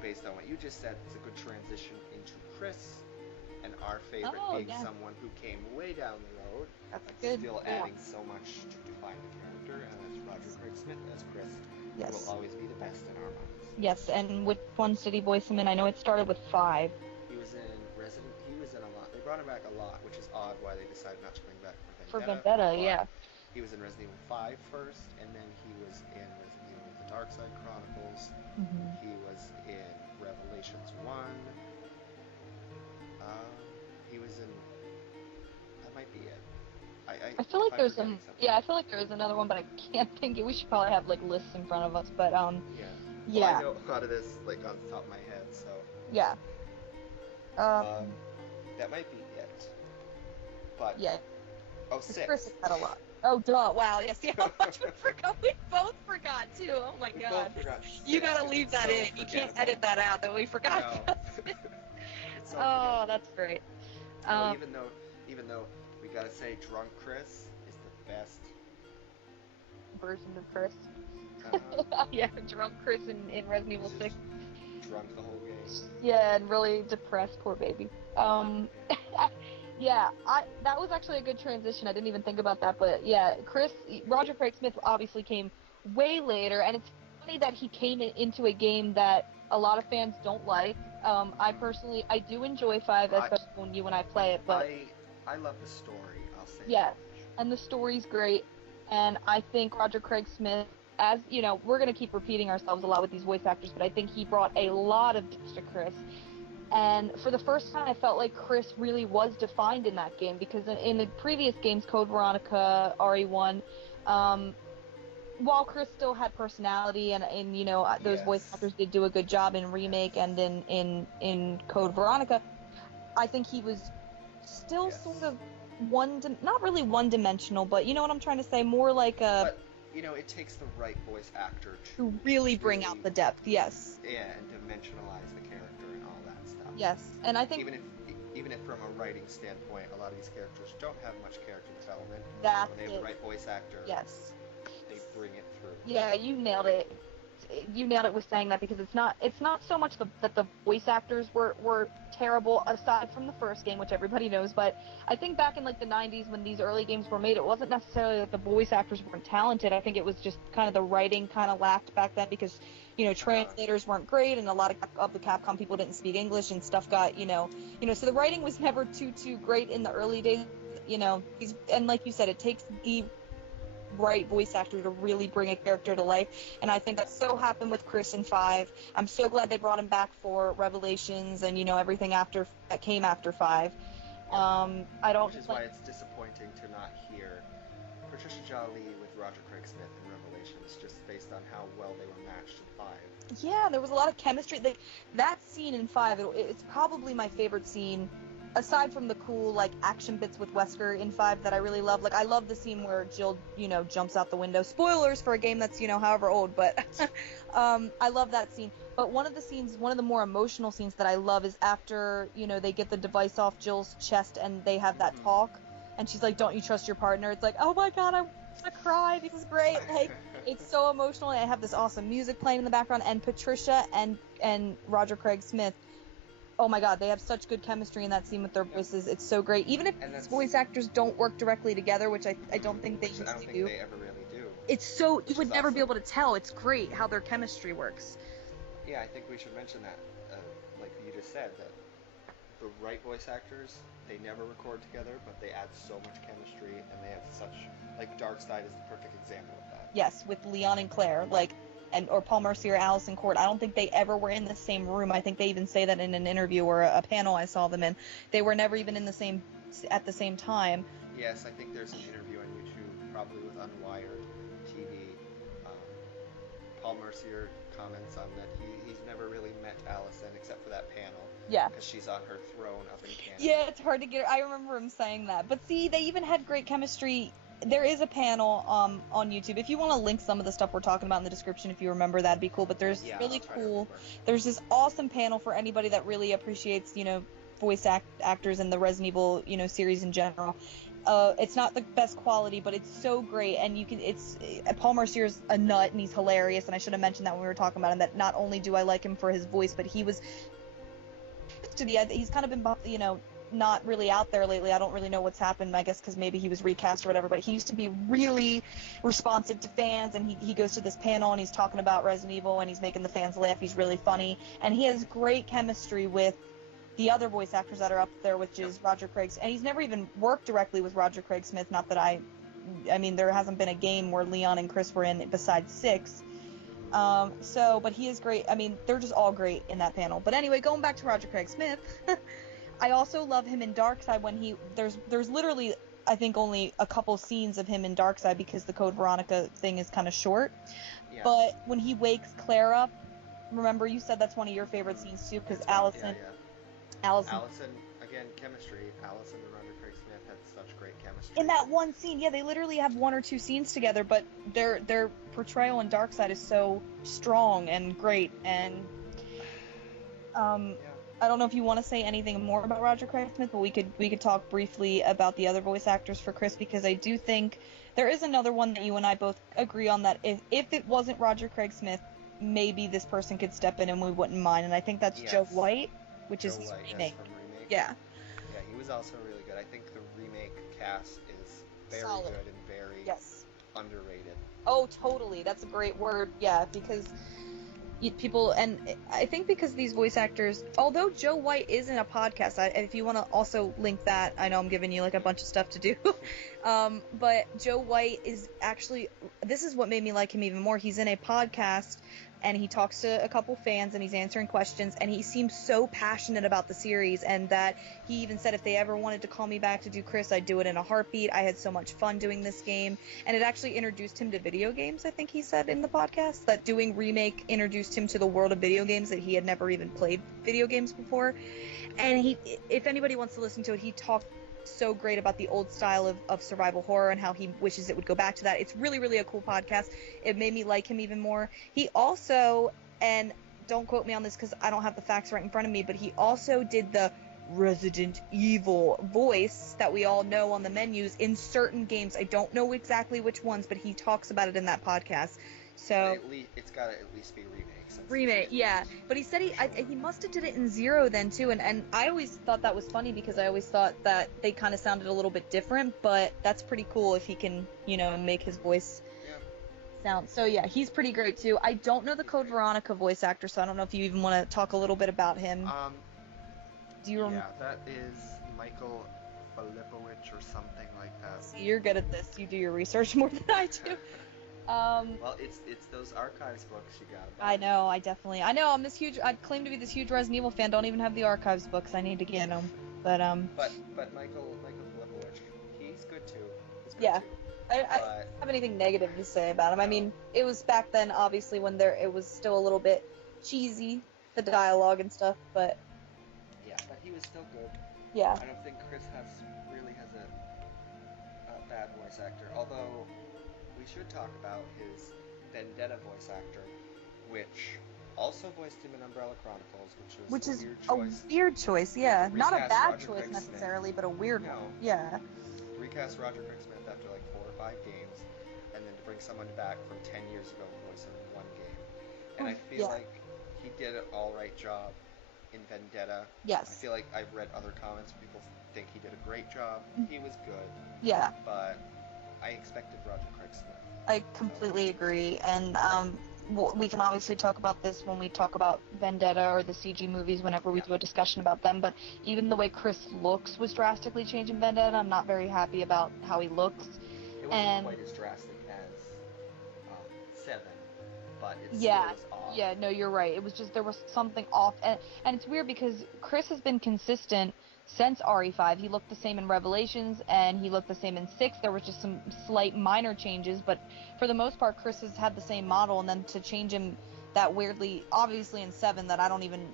based on what you just said, it's a good transition into Chris, and our favorite being someone who came way down the road. That's good. Still adding so much to define the character, and that's Roger Craig Smith as Chris. Yes. Who will always be the best in our minds. Yes, and which ones did he voice him in? I know it started with 5. He was in a lot. They brought him back a lot, which is odd why they decided not to bring back for Vendetta. Yeah. He was in Resident Evil 5 first, and then he was in Resident Evil The Darkseid Chronicles. Mm-hmm. He was in Revelations 1. He was in... That might be it. I feel like there's some... Yeah, I feel like there's another one, but I can't think it. We should probably have, like, lists in front of us, but, Yeah. I know a lot of this, like, on the top of my head, so... Yeah. That might be it. But... Yeah. Oh, 6. Chris had a lot. Oh, duh. Wow, yes, see how much we forgot? We both forgot, too. Oh, my God. You gotta leave that in. You can't edit that out, that we forgot. Oh, that's great. Even though we gotta say Drunk Chris is the best version of Chris. Yeah, Drunk Chris in Resident Evil 6. Drunk the whole game. Yeah, and really depressed, poor baby. Yeah, that was actually a good transition. I didn't even think about that, but yeah, Roger Craig Smith obviously came way later, and it's funny that he came into a game that a lot of fans don't like. I do enjoy 5, especially when you and I play it, but... I love the story, I'll say. Yeah, and the story's great, and I think Roger Craig Smith, as, we're going to keep repeating ourselves a lot with these voice actors, but I think he brought a lot of depth to Chris. And for the first time, I felt like Chris really was defined in that game, because in the previous games, Code Veronica, RE1, while Chris still had personality, and those voice actors did do a good job in REmake and in Code Veronica, I think he was still sort of not really one-dimensional, but you know what I'm trying to say, more like a... But, it takes the right voice actor to really bring out the depth, yes. Yeah, and dimensionalize the character and all that stuff. Yes, and I think... Even if from a writing standpoint, a lot of these characters don't have much character development, when they have the right voice actor, they bring it through. Yeah, you nailed it. You nailed it with saying that, because it's not so much that the voice actors were terrible, aside from the first game, which everybody knows, but I think back in like the 90s when these early games were made, it wasn't necessarily that the voice actors weren't talented. I think it was just kind of the writing kind of lacked back then, because translators weren't great, and a lot of the Capcom people didn't speak English, and stuff got so the writing was never too great in the early days. And like you said, it takes the right voice actor to really bring a character to life, and I think that so happened with Chris in 5. I'm so glad they brought him back for Revelations and, everything after that came after 5. I don't... Which is why it's disappointing to not hear Patricia Jolie with Roger Craig Smith in Revelations, just based on how well they were matched in 5. Yeah, there was a lot of chemistry. That scene in 5, it's probably my favorite scene, aside from the cool, like, action bits with Wesker in 5 that I really love. Like, I love the scene where Jill, jumps out the window. Spoilers for a game that's, however old, but I love that scene. But one of the more emotional scenes that I love is after, they get the device off Jill's chest and they have that talk, and she's like, "Don't you trust your partner?" It's like, oh my god, I want to cry. This is great. Like, it's so emotional, and I have this awesome music playing in the background, and Patricia and Roger Craig Smith, oh my god, they have such good chemistry in that scene with their voices. It's so great. Even if these voice actors don't work directly together, which I don't think they usually do. I don't think they ever really do. It's so... You would never be able to tell. It's great how their chemistry works. Yeah, I think we should mention that, like you just said, that the right voice actors, they never record together, but they add so much chemistry, and they have such... Like, Darkseid is the perfect example of that. Yes, with Leon and Claire, or Paul Mercier, Alyson Court. I don't think they ever were in the same room. I think they even say that in an interview or a panel I saw them in. They were never even at the same time. Yes, I think there's an interview on YouTube, probably with Unwired TV. Paul Mercier comments on that he's never really met Alyson except for that panel. Yeah. Because she's on her throne up in Canada. Yeah, it's hard to get... I remember him saying that. But see, they even had great chemistry... There is a panel on YouTube. If you want to link some of the stuff we're talking about in the description, if you remember, that'd be cool. But there's really cool... There's this awesome panel for anybody that really appreciates, voice actors and the Resident Evil, series in general. It's not the best quality, but it's so great, and Paul Mercier's a nut, and he's hilarious, and I should have mentioned that when we were talking about him, that not only do I like him for his voice, but he's kind of been, not really out there lately. I don't really know what's happened, I guess because maybe he was recast or whatever, but he used to be really responsive to fans, and he goes to this panel and he's talking about Resident Evil and he's making the fans laugh. He's really funny, and he has great chemistry with the other voice actors that are up there, which is Roger Craig, and he's never even worked directly with Roger Craig Smith, not that I mean, there hasn't been a game where Leon and Chris were in besides 6. But he is great. I mean, they're just all great in that panel. But anyway, going back to Roger Craig Smith, I also love him in Darkseid when there's literally, I think, only a couple scenes of him in Darkseid because the Code Veronica thing is kind of short. Yeah. But when he wakes Claire up, remember you said that's one of your favorite scenes too, because Alyson, again, chemistry. Alyson and Roger Craig Smith had such great chemistry. In that one scene, yeah, they literally have 1 or 2 scenes together, but their portrayal in Darkseid is so strong and great, and I don't know if you want to say anything more about Roger Craig Smith, but we could talk briefly about the other voice actors for Chris, because I do think there is another one that you and I both agree on that if it wasn't Roger Craig Smith, maybe this person could step in and we wouldn't mind, and I think that's Joe White, which is his remake. From REmake. Yeah. Yeah, he was also really good. I think the remake cast is very solid. Good and very underrated. Oh, totally. That's a great word. Yeah, because people, and I think because these voice actors, although Joe White is in a podcast, if you want to also link that, I know I'm giving you like a bunch of stuff to do, but Joe White is actually, this is what made me like him even more. He's in a podcast and he talks to a couple fans and he's answering questions, and he seems so passionate about the series, and that he even said if they ever wanted to call me back to do Chris, I'd do it in a heartbeat. I had so much fun doing this game, and it actually introduced him to video games. I think he said in the podcast that doing REmake introduced him to the world of video games, that he had never even played video games before. And if anybody wants to listen to it, he talked so great about the old style of survival horror and how he wishes it would go back to that. It's really, really a cool podcast. It made me like him even more. He also, and don't quote me on this because I don't have the facts right in front of me, but he also did the Resident Evil voice that we all know on the menus in certain games. I don't know exactly which ones, but he talks about it in that podcast. So it's got to at least be REmake, yeah. But he said he must have did it in 0 then too, and I always thought that was funny because I always thought that they kind of sounded a little bit different, but that's pretty cool if he can, make his voice sound. So yeah, he's pretty great too. I don't know the Code Veronica voice actor, so I don't know if you even want to talk a little bit about him. Do you remember? Yeah, that is Michael Filipowicz or something like that. See, you're good at this. You do your research more than I do. Well, it's those archives books you gotta buy. I know, I claim to be this huge Resident Evil fan, don't even have the archives books, I need to get them. But Michael Filipowicz, he's good too. Yeah. I don't have anything negative to say about him. I mean, it was back then, obviously, when it was still a little bit cheesy, the dialogue and stuff, but... Yeah, but he was still good. Yeah. I don't think Chris really has a bad voice actor, although we should talk about his Vendetta voice actor, which also voiced him in Umbrella Chronicles, which is a weird choice, yeah. Not a bad Roger choice Craig necessarily, Smith. but a weird No. one. Yeah. Recast Roger Craig Smith after like 4 or 5 games, and then to bring someone back from 10 years ago who voiced him in 1 game. And I feel like he did an alright job in Vendetta. Yes. I feel like I've read other comments where people think he did a great job. He was good. Yeah. But I expected Roger Craig Smith. I completely agree, and we can obviously talk about this when we talk about Vendetta or the CG movies whenever we do a discussion about them, but even the way Chris looks was drastically changed in Vendetta. I'm not very happy about how he looks. It wasn't quite as drastic as 7, but it still was off. Yeah, no, you're right. It was just, there was something off, and it's weird because Chris has been consistent since RE5. He looked the same in Revelations, and he looked the same in 6. There was just some slight minor changes, but for the most part, Chris has had the same model, and then to change him that weirdly, obviously in 7, that I don't even,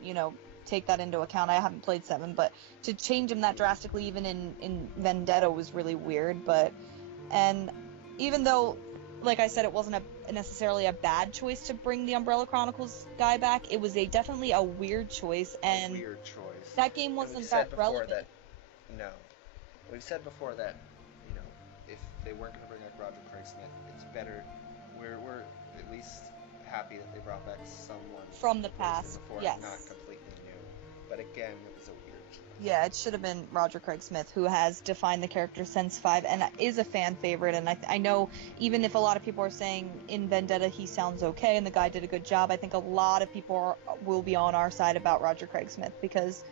take that into account. I haven't played 7, but to change him that drastically even in Vendetta was really weird, and even though, like I said, it wasn't necessarily a bad choice to bring the Umbrella Chronicles guy back, it was definitely a weird choice, and that game wasn't that relevant. We've said before that, if they weren't going to bring back Roger Craig Smith, it's better. We're at least happy that they brought back someone from the past. Before, yes. Not completely new. But again, it was a weird choice. Yeah, it should have been Roger Craig Smith, who has defined the character since 5 and is a fan favorite. And I know even if a lot of people are saying in Vendetta he sounds okay and the guy did a good job, I think a lot of people will be on our side about Roger Craig Smith because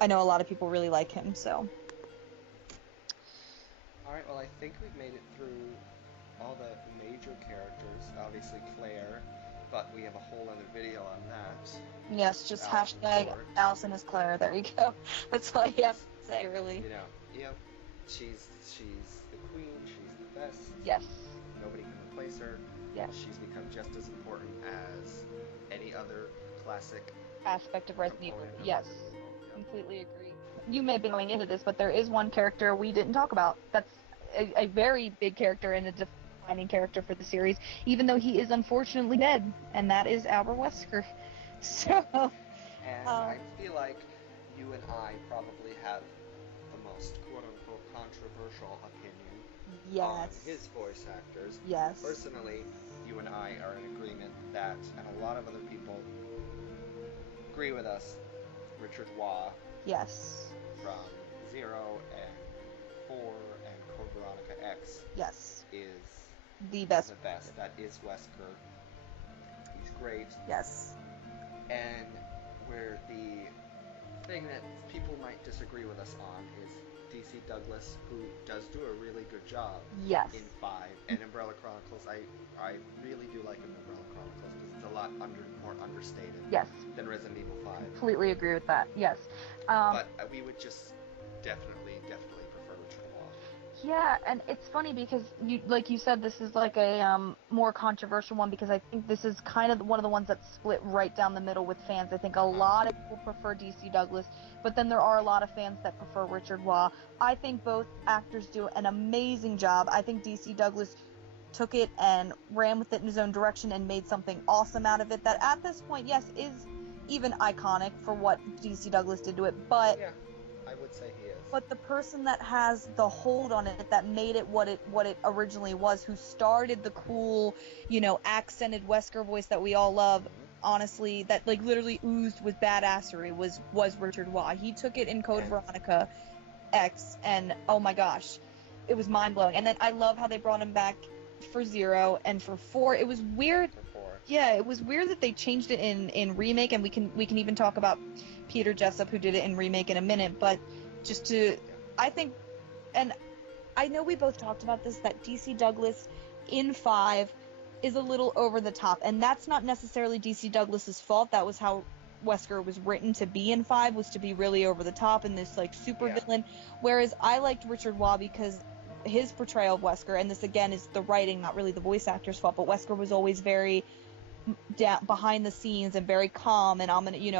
I know a lot of people really like him. So. Alright, well I think we've made it through all the major characters. Obviously Claire, but we have a whole other video on that. Yes, just hashtag Alyson is Claire. There you go. That's all you have to say, really. She's the queen. She's the best. Yes. Nobody can replace her. Yes. She's become just as important as any other classic aspect of Resident Evil. Yes. Completely agree. You may be going into this, but there is one character we didn't talk about. That's a very big character and a defining character for the series, even though he is unfortunately dead, and that is Albert Wesker. So. And I feel like you and I probably have the most quote-unquote controversial opinion on his voice actors. Yes. Personally, you and I are in agreement that, and a lot of other people agree with us, Richard Waugh. Yes. From 0 and 4 and Code Veronica X. Yes. Is the best. The best. That is Wesker. He's great. Yes. And where the thing that people might disagree with us on is DC Douglas, who does do a really good job in 5. And Umbrella Chronicles, I really do like Umbrella Chronicles because it's a lot more understated than Resident Evil 5. Completely agree with that, yes. But we would just definitely prefer Richard Waugh. Yeah, and it's funny because, like you said, this is like a more controversial one because I think this is kind of one of the ones that split right down the middle with fans. I think a lot of people prefer DC Douglas, but then there are a lot of fans that prefer Richard Waugh. I think both actors do an amazing job. I think DC Douglas took it and ran with it in his own direction and made something awesome out of it that at this point, yes, is even iconic for what DC Douglas did to it, but... Yeah, I would say he is. But the person that has the hold on it, that made it what it originally was, who started the cool, accented Wesker voice that we all love, honestly, that like literally oozed with badassery, was Richard Waugh. He took it in Code Veronica X, and oh my gosh, it was mind blowing. And then I love how they brought him back for 0 and for 4. It was weird. Yeah, it was weird that they changed it in REmake, and we can even talk about Peter Jessup, who did it in REmake, in a minute, but I think and I know we both talked about this, that DC Douglas in 5 is a little over the top, and that's not necessarily DC Douglas's fault. That was how Wesker was written to be in 5, was to be really over the top and this like super villain. Whereas I liked Richard Waugh because his portrayal of Wesker, and this again is the writing, not really the voice actor's fault, but Wesker was always very behind the scenes and very calm, and he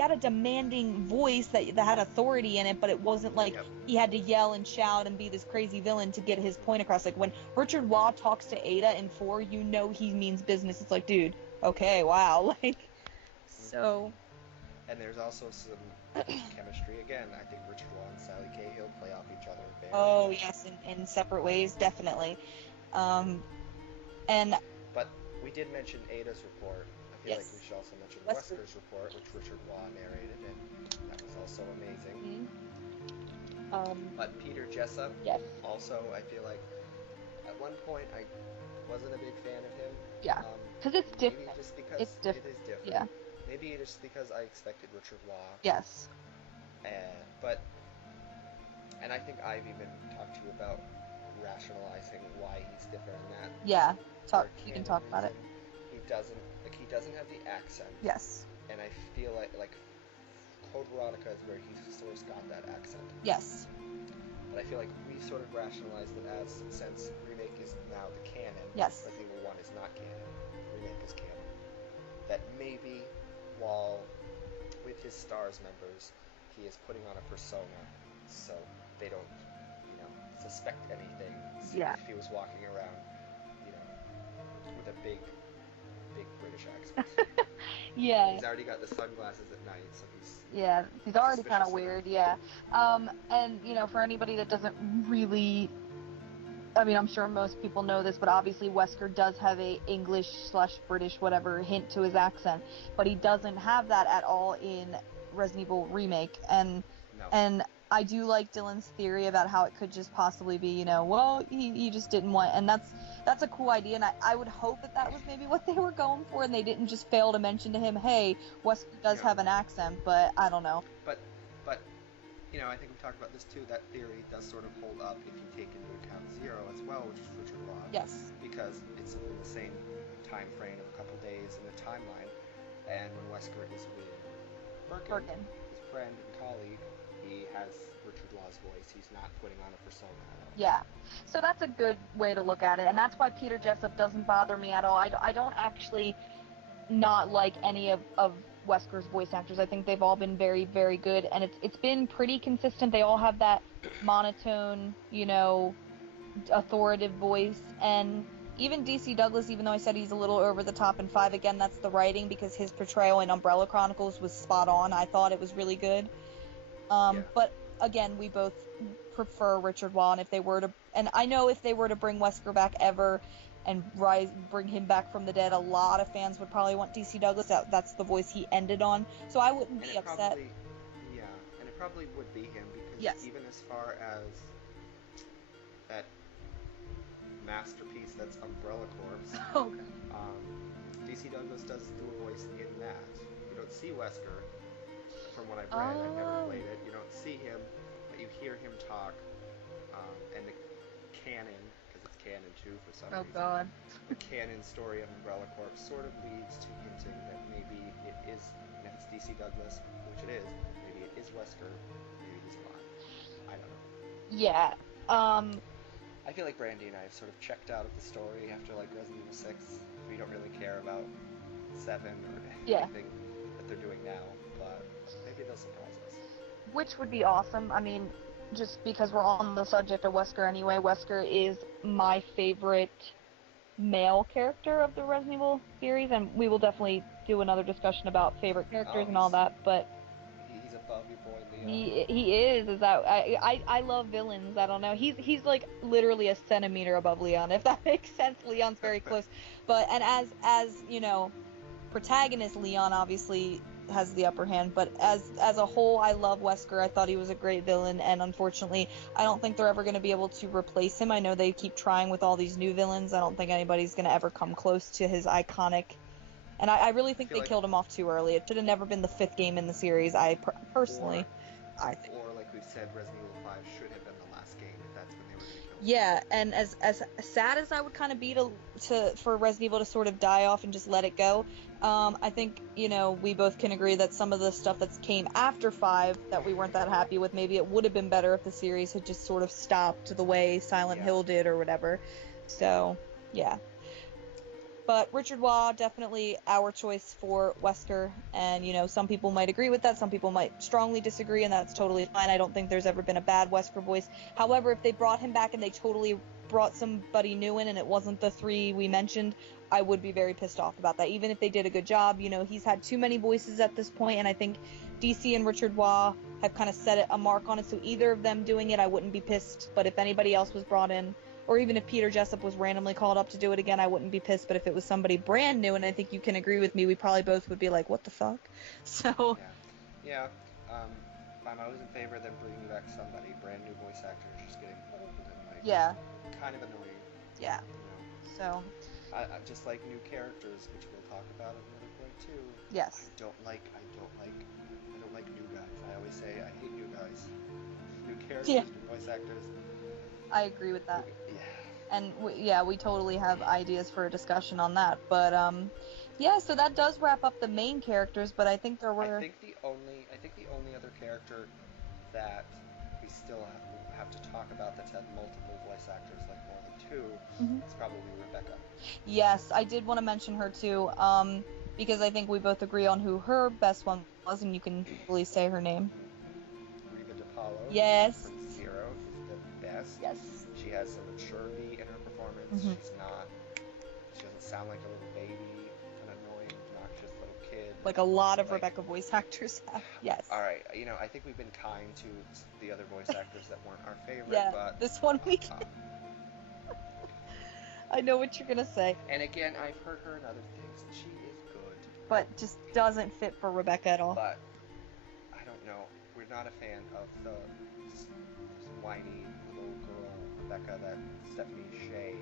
had a demanding voice that had authority in it, but it wasn't like he had to yell and shout and be this crazy villain to get his point across. Like when Richard Waugh talks to Ada in 4, you know he means business. It's like, dude, okay, wow, like, so. And there's also some chemistry again. I think Richard Waugh and Sally Cahill play off each other very well. Yes, in separate ways, definitely. And but we did mention Ada's report. I feel like we should also mention Wesker's report, which Richard Waugh narrated, and that was also amazing. But Peter Jessup, also, I feel like at one point I wasn't a big fan of him. Yeah, because it's different. Maybe just because it is different. Yeah. Maybe just because I expected Richard Waugh. Yes. And I think I've even talked to you about rationalizing why he's different in that. Yeah. You can talk about it. He doesn't have the accent. Yes. And I feel like Code Veronica is where he source got that accent. Yes. But I feel like we sort of rationalized it as, since REmake is now the canon. Yes. Resident Evil 1 is not canon. REmake is canon. That maybe while with his STARS members, he is putting on a persona so they don't, suspect anything. So if he was walking around, with a big British accent. Yeah. He's already got the sunglasses at night, so he's already kind of weird. Yeah. And for anybody that doesn't really, I mean, I'm sure most people know this, but obviously Wesker does have a English/British whatever hint to his accent, but he doesn't have that at all in Resident Evil Remake. And I do like Dylan's theory about how it could just possibly be, he just didn't want, and that's a cool idea, and I would hope that was maybe what they were going for, and they didn't just fail to mention to him, hey, Wesker does have an accent, but I don't know. But I think we talked about this too, that theory does sort of hold up if you take into account Zero as well, which is Richard Waugh. Yes. Because it's in the same time frame of a couple days in the timeline, and when Wesker is with Birkin, his friend and colleague, he has Richard Waugh's voice. He's not putting on a persona at all. Yeah. So that's a good way to look at it, and that's why Peter Jessup doesn't bother me at all. I don't actually not like any of Wesker's voice actors. I think they've all been very, very good, and it's been pretty consistent. They all have that monotone, authoritative voice, and even DC Douglas, even though I said he's a little over the top in 5, again, that's the writing, because his portrayal in Umbrella Chronicles was spot on. I thought it was really good. But again, we both prefer Richard Waugh, and I know if they were to bring Wesker back ever and bring him back from the dead, a lot of fans would probably want DC Douglas. That's the voice he ended on, so I wouldn't be upset. And it probably would be him, because even as far as that masterpiece that's Umbrella Corps, DC Douglas does do a voice in that. You don't see Wesker. From what I've read, I've never played it. You don't see him, but you hear him talk, and the canon, because it's canon too for some reason. Oh God. The canon story of Umbrella Corps sort of leads to hinting that maybe it is, and if it's DC Douglas, which it is, maybe it is Wesker, maybe it is not. I don't know. Yeah. I feel like Brandi and I have sort of checked out of the story after like Resident Evil 6. We don't really care about 7 or anything that they're doing now, but maybe they'll surprise us. Which would be awesome. I mean, just because we're on the subject of Wesker anyway, Wesker is my favorite male character of the Resident Evil series, and we will definitely do another discussion about favorite characters and all that, but he's above your boy Leon. He is that I love villains. I don't know. He's like literally a centimeter above Leon, if that makes sense. Leon's very close. But as protagonist, Leon obviously has the upper hand, but as a whole, I love Wesker. I thought he was a great villain, and unfortunately I don't think they're ever going to be able to replace him. I know they keep trying with all these new villains. I don't think anybody's going to ever come close to his iconic, and I really think they killed him off too early. It should have never been the 5th game in the series, I personally. Or like we've said, Resident Evil 5 should have been Yeah, and as sad as I would kind of be for Resident Evil to sort of die off and just let it go, I think, we both can agree that some of the stuff that came after 5 that we weren't that happy with, maybe it would have been better if the series had just sort of stopped the way Silent Yeah. Hill did or whatever. So, yeah. But Richard Waugh, definitely our choice for Wesker, and some people might agree with that, some people might strongly disagree, and that's totally fine. I don't think there's ever been a bad Wesker voice. However, if they brought him back and they totally brought somebody new in and it wasn't the 3 we mentioned, I would be very pissed off about that. Even if they did a good job, he's had too many voices at this point, and I think DC and Richard Waugh have kind of set a mark on it, so either of them doing it, I wouldn't be pissed, but if anybody else was brought in, or even if Peter Jessup was randomly called up to do it again, I wouldn't be pissed. But if it was somebody brand new, and I think you can agree with me, we probably both would be like, what the fuck? So... Yeah. I'm always in favor of them bringing back somebody, brand new voice actors, just getting old and, yeah. kind of annoying. Yeah. So... just like new characters, which we'll talk about at another point too. Yes. I don't like new guys. I always say I hate new guys. New characters, new voice actors. I agree with that. Yeah. And we totally have ideas for a discussion on that. But so that does wrap up the main characters. But I think there were. I think the only other character that we still have to talk about that's had multiple voice actors, like more than 2, is probably Rebecca. Yes, I did want to mention her too. Because I think we both agree on who her best one was, and you can really say her name. Reba DiPaolo. Yes. From Zero is the best. Yes. She has some maturity in her performance. She doesn't sound like a little baby, an annoying, obnoxious little kid. Like a lot of Rebecca voice actors have. Yes. Alright, I think we've been kind to the other voice actors that weren't our favorite, yeah, but... this one we can... I know what you're gonna say. And again, I've heard her in other things, and she is good. But just doesn't fit for Rebecca at all. But, I don't know, we're not a fan of the whiny little girl Rebecca that Stephanie Shea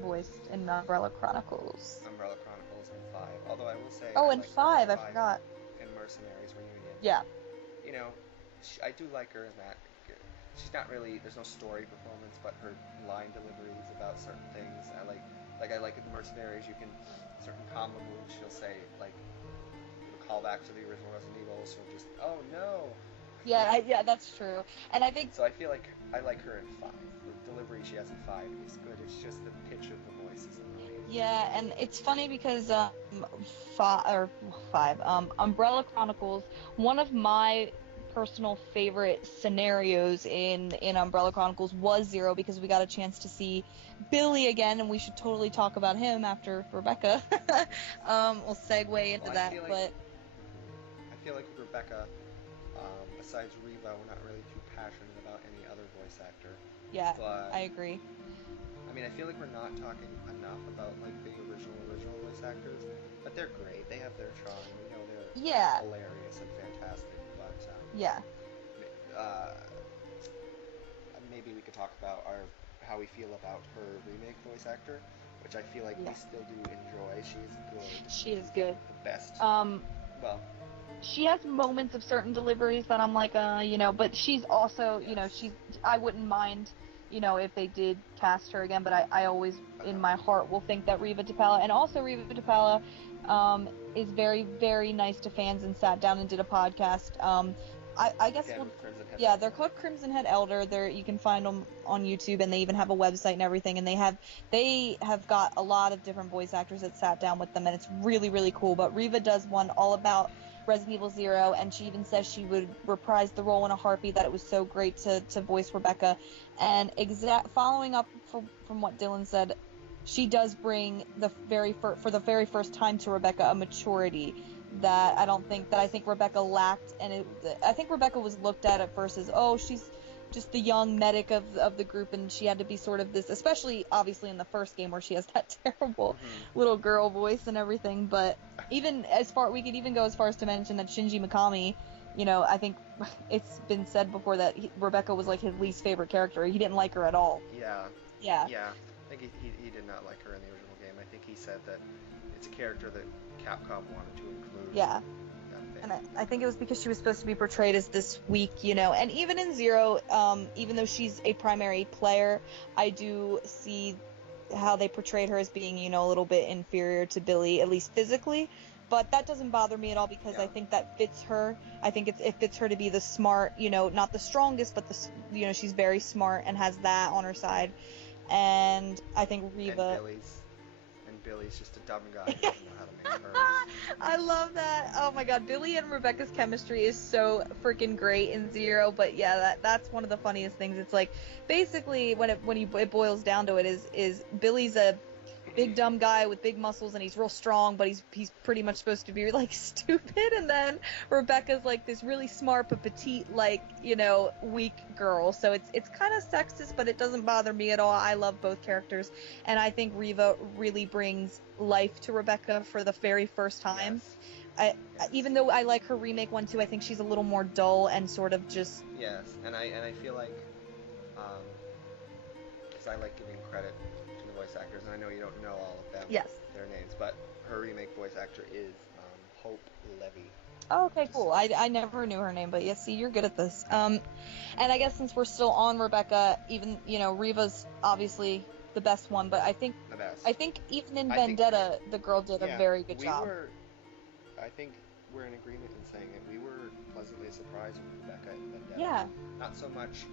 voiced in Umbrella Chronicles. Umbrella Chronicles in 5. Although I will say... Oh, in 5, I forgot. In Mercenaries Reunion. Yeah. I do like her in that. She's not really... There's no story performance, but her line deliveries about certain things. I like in Mercenaries, you can... Certain combo moves, she'll say, call back to the original Resident Evil, she'll just, oh no! Yeah, that's true. And I think... So I feel like I like her in 5. The delivery she has in 5 is good, it's just the pitch of the voice is annoying. Yeah, and it's funny because, 5, Umbrella Chronicles, one of my personal favorite scenarios in Umbrella Chronicles was Zero, because we got a chance to see Billy again, and we should totally talk about him after Rebecca. We'll segue into that, but... I feel like with Rebecca, besides Reva, we're not really too passionate about any other voice actor. Yeah, but, I agree. I mean, I feel like we're not talking enough about, the original voice actors, but they're great. They have their charm. We know they're hilarious and fantastic, but... maybe we could talk about how we feel about her remake voice actor, which I feel like we still do enjoy. She is good. She is good. The best. Well... She has moments of certain deliveries that I'm like, but she's also, I wouldn't mind, if they did cast her again, but I always, in my heart, will think that Reva DiPaolo, and also Reva DiPaolo, is very, very nice to fans and sat down and did a podcast. I guess they're called Crimson Head Elder. You can find them on YouTube, and they even have a website and everything, and they have got a lot of different voice actors that sat down with them, and it's really, really cool. But Reva does one all about Resident Evil 0, and she even says she would reprise the role in a heartbeat, that it was so great to voice Rebecca. And following up from what Dylan said, she does bring for the very first time to Rebecca a maturity that I think Rebecca lacked, and I think Rebecca was looked at first as, oh, she's just the young medic of the group, and she had to be sort of this, especially obviously in the first game where she has that terrible little girl voice and everything. But we could even go as far as to mention that Shinji Mikami, I think it's been said before that Rebecca was like his least favorite character. He didn't like her at all. Yeah. I think he did not like her in the original game. I think he said that it's a character that Capcom wanted to include. Yeah. And I think it was because she was supposed to be portrayed as this weak, and even in Zero, even though she's a primary player, I do see how they portrayed her as being, a little bit inferior to Billy, at least physically. But that doesn't bother me at all because I think that fits her. I think it fits her to be the smart, not the strongest, but she's very smart and has that on her side. And I think Reva... And Billy's just a dumb guy who doesn't know how to make her. I love that. Oh my god, Billy and Rebecca's chemistry is so freaking great in Zero. But yeah, that's one of the funniest things. It's like basically when it boils down to it is Billy's a big dumb guy with big muscles and he's real strong, but he's pretty much supposed to be like stupid, and then Rebecca's like this really smart but petite, like, weak girl. So it's kind of sexist, but it doesn't bother me at all. I love both characters, and I think Reva really brings life to Rebecca for the very first time. Yes. Even though I like her remake one too, I think she's a little more dull and sort of just... Yes, and I feel like, because I like giving credit to the voice actors, and I know you don't know all of them, yes, their names, but her remake voice actor is Hope Levy. Oh, okay, cool. I never knew her name, but yes, see, you're good at this. And I guess since we're still on Rebecca, even, Reva's obviously the best one, but I think even in Vendetta, the girl did a very good job. I think we're in agreement in saying that we were pleasantly surprised with Rebecca in Vendetta. Yeah. Not so much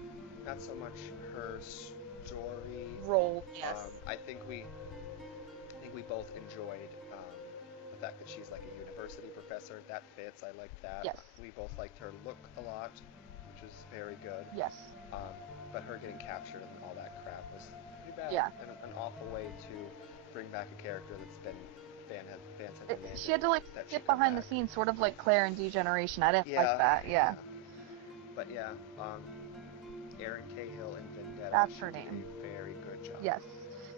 her story. Role, yes. I think we both enjoyed the fact that she's like a university professor. That fits. I like that. Yes. We both liked her look a lot, which was very good. Yes. But her getting captured and all that crap was pretty bad. Yeah. And an awful way to bring back a character that's been fans have demanded. She had to like sit behind the scenes, sort of like Claire in Degeneration. I didn't like that. Yeah. But yeah, Erin Cahill in Vendetta. That's her name. Did a very good job. Yes.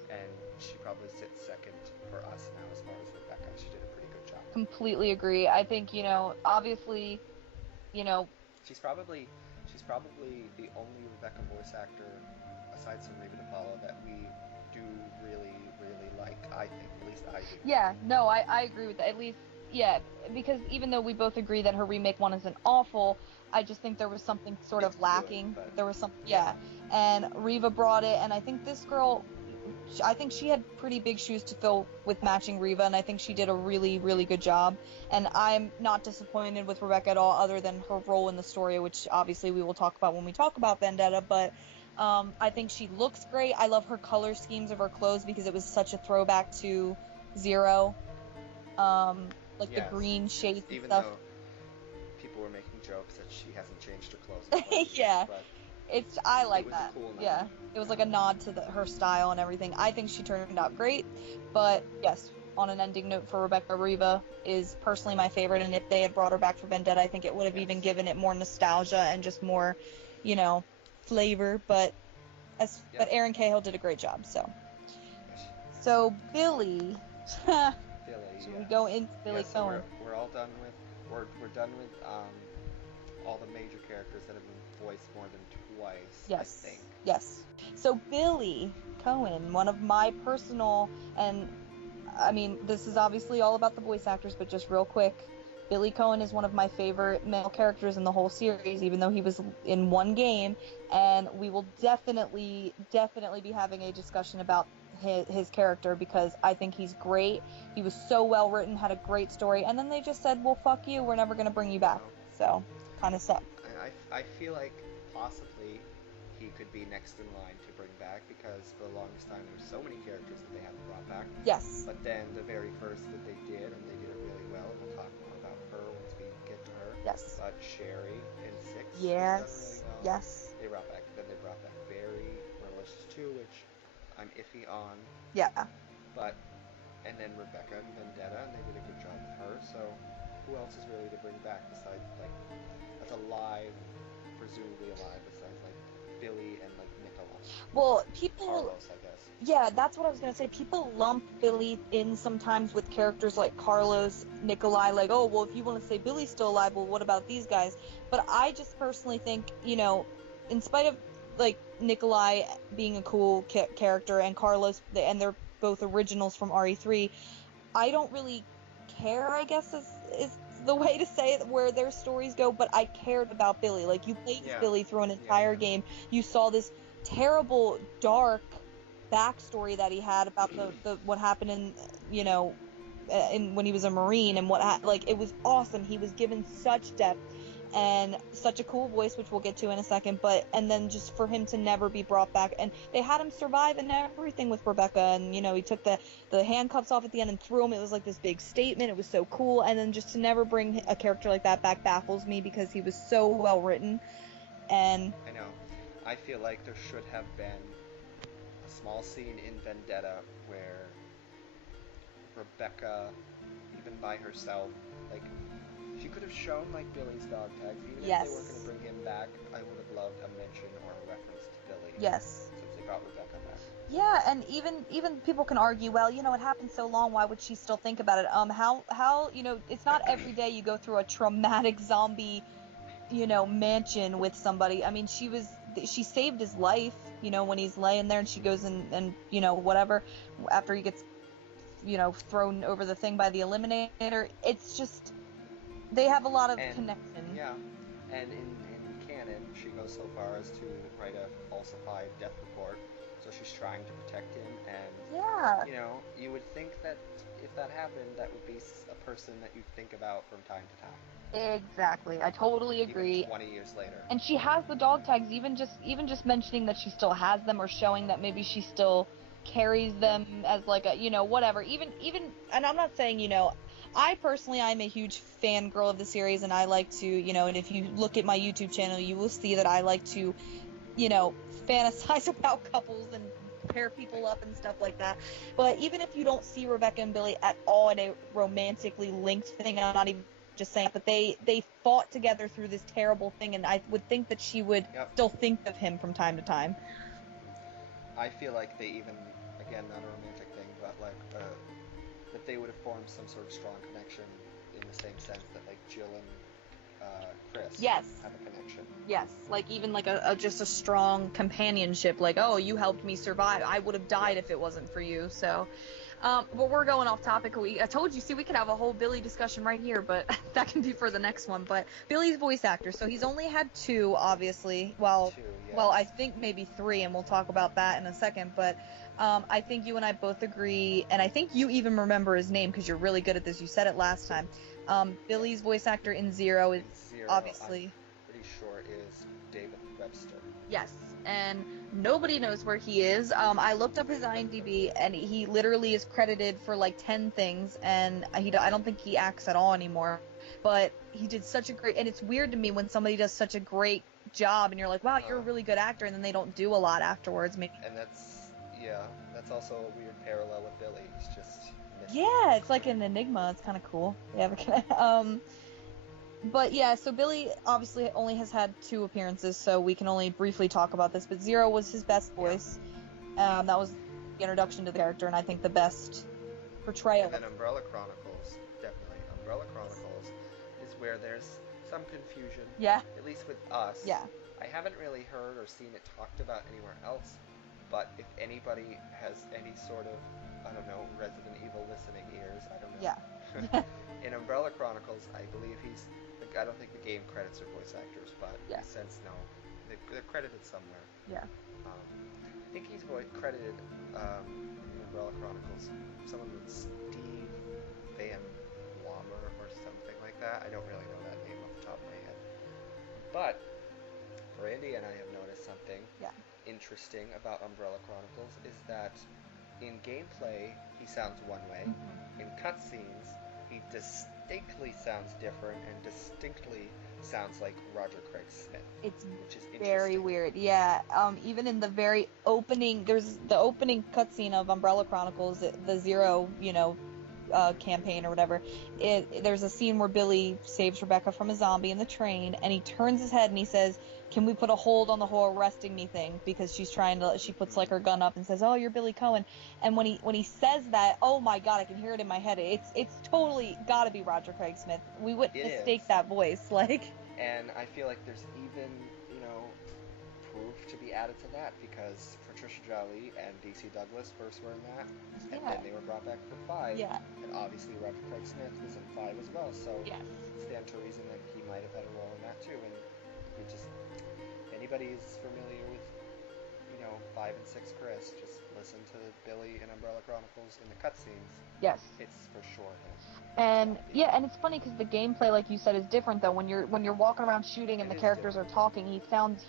And she probably sits second for us now as far as Rebecca. She did a pretty good job. Completely agree. I think, obviously, She's probably the only Rebecca voice actor, aside from Reba DePaulo, that we do really, really like, I think. At least I do. Yeah, no, I agree with that. At least, yeah, because even though we both agree that her remake one isn't awful, I just think there was something sort of lacking. Good, there was some, and Reva brought it, and I think this girl, I think she had pretty big shoes to fill with matching Reva, and I think she did a really, really good job. And I'm not disappointed with Rebecca at all, other than her role in the story, which obviously we will talk about when we talk about Vendetta, but I think she looks great. I love her color schemes of her clothes because it was such a throwback to Zero. The green shades and even stuff. Though people were making jokes that she hasn't changed her clothes in 5 years, yeah. But I like it was that. A cool night. Yeah. It was like a nod to her style and everything. I think she turned out great. But yes, on an ending note for Rebecca, Reva is personally my favorite, and if they had brought her back for Vendetta, I think it would have even given it more nostalgia and just more, flavor. But but Erin Cahill did a great job. So Billy. Should we go into Billy Cohen? We're all done with. We're done with all the major characters that have been voiced more than twice. Yes. I think. Yes. So Billy Cohen, one of my personal, and I mean this is obviously all about the voice actors, but just real quick, Billy Cohen is one of my favorite male characters in the whole series, even though he was in one game, and we will definitely be having a discussion about his character because I think he's great. He was so well written, had a great story, and then they just said, well, fuck you, we're never going to bring you back. So, kind of sucked. I feel like possibly he could be next in line to bring back because for the longest time there's so many characters that they haven't brought back. Yes. But then the very first that they did, and they did it really well, and we'll talk more about her once we get to her. Yes. But Sherry in 6 Yes. done really well. Yes. They brought back Very Malicious 2, which I'm iffy on. Yeah. And then Rebecca and Vendetta, and they did a good job with her. So who else is really to bring back besides that's alive, presumably alive, besides Billy and Nicholas? Well, people. Carlos, I guess. Yeah, that's what I was gonna say. People lump Billy in sometimes with characters like Carlos, Nikolai. Like, oh, well, if you want to say Billy's still alive, well, what about these guys? But I just personally think, in spite of Nikolai being a cool character and Carlos, and they're both originals from RE3, I don't really care, I guess is the way to say it where their stories go, but I cared about Billy. Like, you played Yeah. Billy through an entire game. You saw this terrible, dark backstory that he had about the what happened in, when he was a Marine, and like, it was awesome. He was given such depth and such a cool voice, which we'll get to in a second, and then just for him to never be brought back, and they had him survive and everything with Rebecca, and he took the handcuffs off at the end and threw him. It was like this big statement. It was so cool, and then just to never bring a character like that back baffles me, because he was so well written. And I know. I feel like there should have been a small scene in Vendetta where Rebecca, even by herself, like, she could have shown, like, Billy's dog tags. Even if they weren't going to bring him back, I would have loved a mention or a reference to Billy. Yes. Since they got Rebecca back. Yeah, and even people can argue, well, it happened so long, why would she still think about it? How it's not every day you go through a traumatic zombie, mansion with somebody. I mean, she saved his life, when he's laying there, and she goes and whatever, after he gets, thrown over the thing by the Eliminator. It's just, they have a lot of connection. Yeah, and in canon, she goes so far as to write a falsified death report, so she's trying to protect him, and, you would think that if that happened, that would be a person that you'd think about from time to time. Exactly, I totally agree. Even 20 years later. And she has the dog tags, even just mentioning that she still has them, or showing that maybe she still carries them as like a, whatever. Even, and I'm not saying, I personally, I'm a huge fangirl of the series, and I like to, and if you look at my YouTube channel, you will see that I like to, fantasize about couples and pair people up and stuff like that. But even if you don't see Rebecca and Billy at all in a romantically linked thing, I'm not even just saying, but they fought together through this terrible thing, and I would think that she would still think of him from time to time. I feel like they even, again, not a romantic thing, but like that they would have formed some sort of strong connection in the same sense that, like, Jill and Chris have a connection. Yes, like even like just a strong companionship, like, oh, you helped me survive. I would have died if it wasn't for you. So, but we're going off topic. I told you, we could have a whole Billy discussion right here, but that can be for the next one. But Billy's voice actor, so he's only had 2, obviously. Well, I think maybe 3, and we'll talk about that in a second. But I think you and I both agree, and I think you even remember his name because you're really good at this. You said it last time. Billy's voice actor in Zero is obviously, I'm pretty sure, is David Webster. Yes, and nobody knows where he is. I looked up his IMDb, and he literally is credited for like 10 things, and I don't think he acts at all anymore. But he did such a great, and it's weird to me when somebody does such a great job, and you're like, wow, you're a really good actor, and then they don't do a lot afterwards. Maybe. And that's also a weird parallel with Billy. He's just missing. Yeah, it's like an enigma. It's kind of cool. But yeah, so Billy obviously only has had 2 appearances, so we can only briefly talk about this. But Zero was his best voice. That was the introduction to the character, and I think the best portrayal. And then Umbrella Chronicles, definitely. Umbrella Chronicles is where there's some confusion. Yeah. At least with us. Yeah. I haven't really heard or seen it talked about anywhere else, but if anybody has any sort of, I don't know, Resident Evil listening ears, I don't know. Yeah. In Umbrella Chronicles, I believe I don't think the game credits are voice actors, but in a sense, no. They're credited somewhere. Yeah. I think he's credited in Umbrella Chronicles. Someone with Steve Van Wammer or something like that. I don't really know that name off the top of my head. But Brandi and I have noticed something interesting about Umbrella Chronicles is that in gameplay, he sounds one way. Mm-hmm. In cutscenes, he distinctly sounds different and distinctly sounds like Roger Craig Smith. Which is very weird. Yeah. Even in the very opening, there's the opening cutscene of Umbrella Chronicles, the Zero, campaign or whatever. There's a scene where Billy saves Rebecca from a zombie in the train, and he turns his head and he says, "Can we put a hold on the whole arresting me thing?" Because she puts like her gun up and says, "Oh, you're Billy Cohen." And when he says that, oh my god, I can hear it in my head. It's totally gotta be Roger Craig Smith. We wouldn't mistake that voice, like. And I feel like there's even, proof to be added to that, because for Patricia Jolie and DC Douglas first were in that, and Yeah. then they were brought back for 5. Yeah. And obviously Roger Craig Smith was in 5 as well, so Yes. stand to reason that he might have had a role in that too. And we just, anybody who's familiar with, 5 and 6 Chris, just listen to Billy in Umbrella Chronicles in the cutscenes. Yes. It's for sure him. And yeah, and it's funny because the gameplay, like you said, is different though. When you're walking around shooting and the characters are talking, he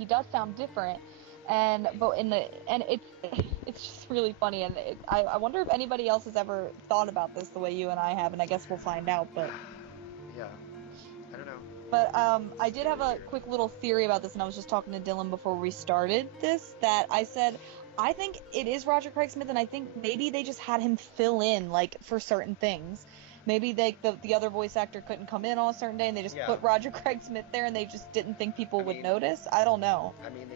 does sound different. And it's just really funny. And I wonder if anybody else has ever thought about this the way you and I have, and I guess we'll find out. But yeah, I don't know. But I did have a quick little theory about this, and I was just talking to Dylan before we started this, that I said, I think it is Roger Craig Smith, and I think maybe they just had him fill in, like, for certain things. Maybe the other voice actor couldn't come in on a certain day, and they just put Roger Craig Smith there, and they just didn't think people would notice. I don't know. I mean,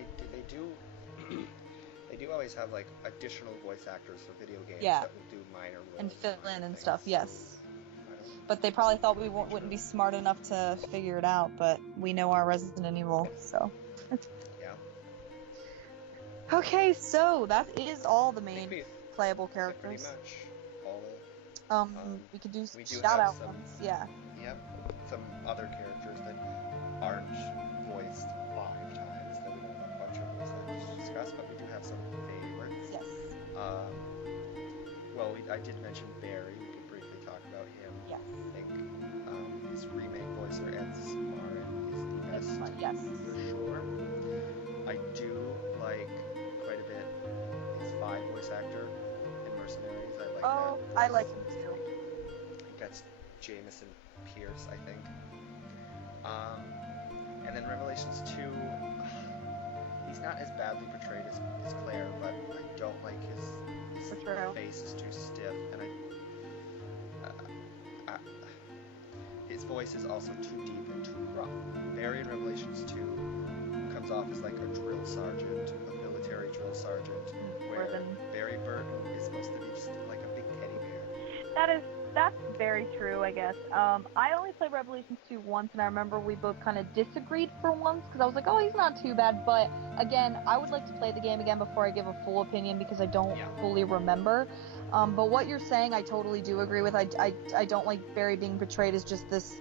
they do always have, like, additional voice actors for video games that will do minor roles. And fill in and stuff, yes. But they probably thought we wouldn't be smart enough to figure it out, but we know our Resident Evil, so. Yeah. Okay, so that is all the main playable characters. Pretty much all the... we could do shout-out ones, yeah. Yep, some other characters that aren't voiced 5 times, that we don't have a bunch of voice actors to discuss, but we do have some favorites. Yes. Well, I did mention Barry. We could briefly talk about him. Yes. I think his remake voicer, Ed Samarin, is the best. Yes. For sure. I do like quite a bit his 5 voice actor in Mercenaries. I like that. Oh, I like him too. I think that's Jameson Pierce, I think. And then Revelations 2, he's not as badly portrayed as Claire, but I don't like his face is too stiff, and his voice is also too deep and too rough. Barry in Revelations 2 comes off as like a drill sergeant, a military drill sergeant, where Barry Burton is supposed to be just like a big teddy bear. That's very true, I guess. I only played Revelations 2 once, and I remember we both kind of disagreed for once, because I was like, oh, he's not too bad, but again, I would like to play the game again before I give a full opinion, because I don't fully remember. But what you're saying, I totally do agree with. I don't like Barry being portrayed as just this,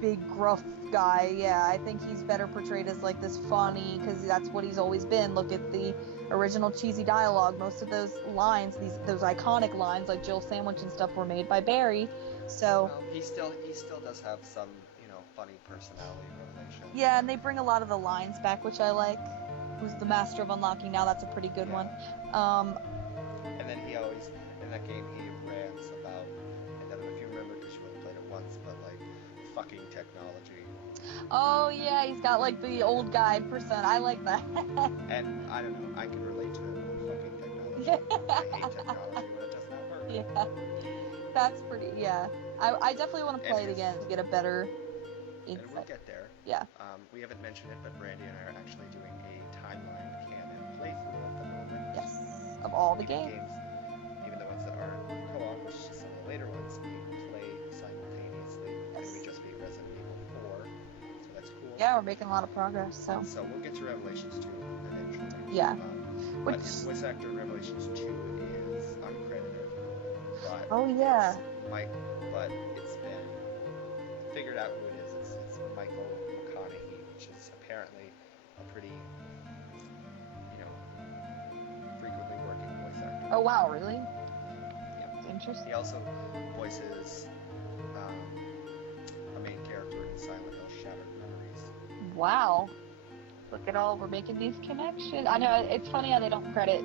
big gruff guy. Yeah, I think he's better portrayed as like this funny, because that's what he's always been. Look at the original cheesy dialogue. Most of those lines, those iconic lines like Jill Sandwich and stuff, were made by Barry. So well, he still does have some funny personality in Revelation. Yeah, and they bring a lot of the lines back, which I like. Who's the master of unlocking now? That's a pretty good one. And then he always, in that game, he rants about, and I don't know if you remember because you only played it once, but like fucking technology. Oh yeah, he's got like the old guy persona. I like that. And I don't know, I can relate to him with fucking technology. I hate technology when it does not work. Yeah, that's pretty. Yeah, I definitely want to play it again to get a better insight. And we'll get there. Yeah. We haven't mentioned it, but Brandi and I are actually doing a timeline canon playthrough at the moment. Yes. Of all the games. Even the ones that aren't co-op, which is some of the later ones, we play simultaneously. Yes. And we just beat Resident Evil 4, so that's cool. Yeah, we're making a lot of progress, so we'll get to Revelations 2 eventually. Yeah. But his voice actor in Revelations 2 is uncredited. But oh, yeah. But it's been figured out who it is. It's Michael McConaughey, which is apparently a pretty, frequently working voice actor. Oh, wow, really? Yeah. Interesting. He also voices a main character in Silent Hill Shattered Memories. Wow. Look at all, we're making these connections. I know, it's funny how they don't credit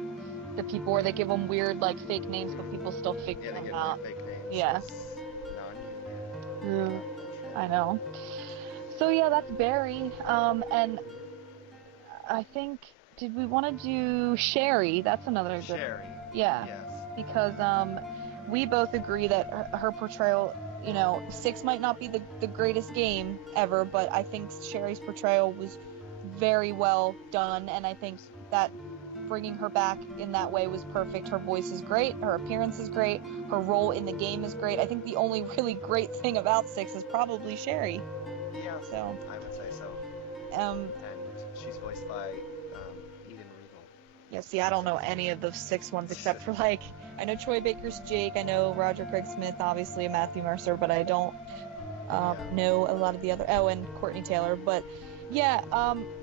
the people, or they give them weird, like, fake names, but people still figure them out. Fake names. Yeah. Non-union. I know. So yeah, that's Barry. And I think, did we want to do Sherry? That's another good. Sherry. Yeah. Yes. Because we both agree that her portrayal, 6 might not be the greatest game ever, but I think Sherry's portrayal was very well done, and I think that bringing her back in that way was perfect. Her voice is great, her appearance is great, her role in the game is great. I think the only really great thing about 6 is probably Sherry. Yeah, so I would say so. And she's voiced by Eden Regal. Yeah, see, I don't know any of the 6 ones except for, like, I know Troy Baker's Jake, I know Roger Craig Smith, obviously, Matthew Mercer, but I don't know a lot of the other, and Courtney Taylor, but yeah,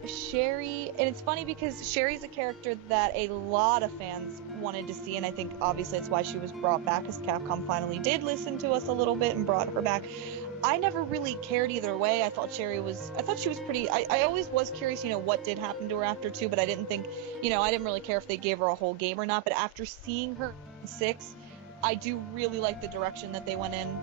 Sherry, and it's funny because Sherry's a character that a lot of fans wanted to see, and I think obviously it's why she was brought back, because Capcom finally did listen to us a little bit and brought her back. I never really cared either way. I thought she was pretty, I always was curious, what did happen to her after 2, but I didn't think, I didn't really care if they gave her a whole game or not, but after seeing her in 6, I do really like the direction that they went in,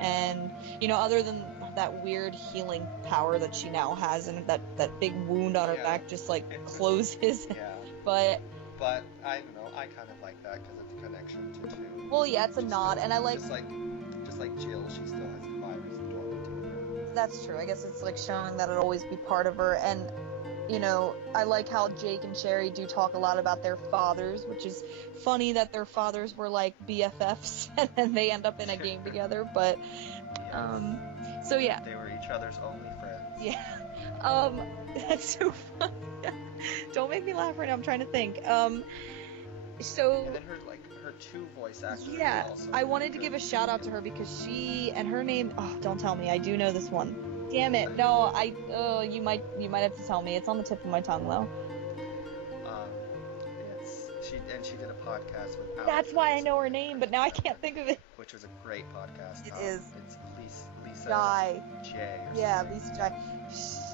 and, other than that weird healing power that she now has, and that big wound on her back just, like, closes, but I don't know, I kind of like that, because it's a connection to 2. Well, yeah, it's a nod, and I like... Just like Jill, she still has the virus dormant in her. That's true. I guess it's like showing that it'll always be part of her, and I like how Jake and Sherry do talk a lot about their fathers, which is funny that their fathers were like BFFs and then they end up in a game together, but so yeah. They were each other's only friends. Yeah. That's so funny. Don't make me laugh right now, I'm trying to think. So and then her 2 voice actors. Yeah, I wanted to give a shout out to her because she and her name. Oh, don't tell me. I do know this one. Damn it! No, you might have to tell me. It's on the tip of my tongue, though. She did a podcast with Alyson. That's why I know her name, but now I can't think of it. Which was a great podcast. It is. It's Lisa Jai. J. Yeah, Lisa Jai.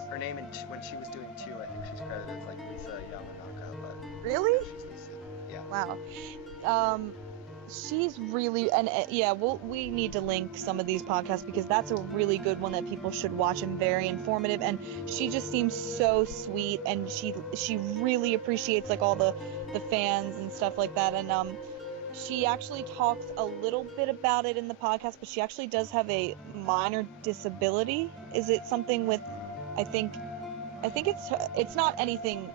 Her name when she was doing 2, I think she's credited as like Lisa Yamanaka, but really? She's Lisa. Yeah. Wow. She's really, and we need to link some of these podcasts because that's a really good one that people should watch and very informative, and she just seems so sweet, and she really appreciates like all the fans and stuff like that, and she actually talks a little bit about it in the podcast, but she actually does have a minor disability. Is it something with, I think it's not anything,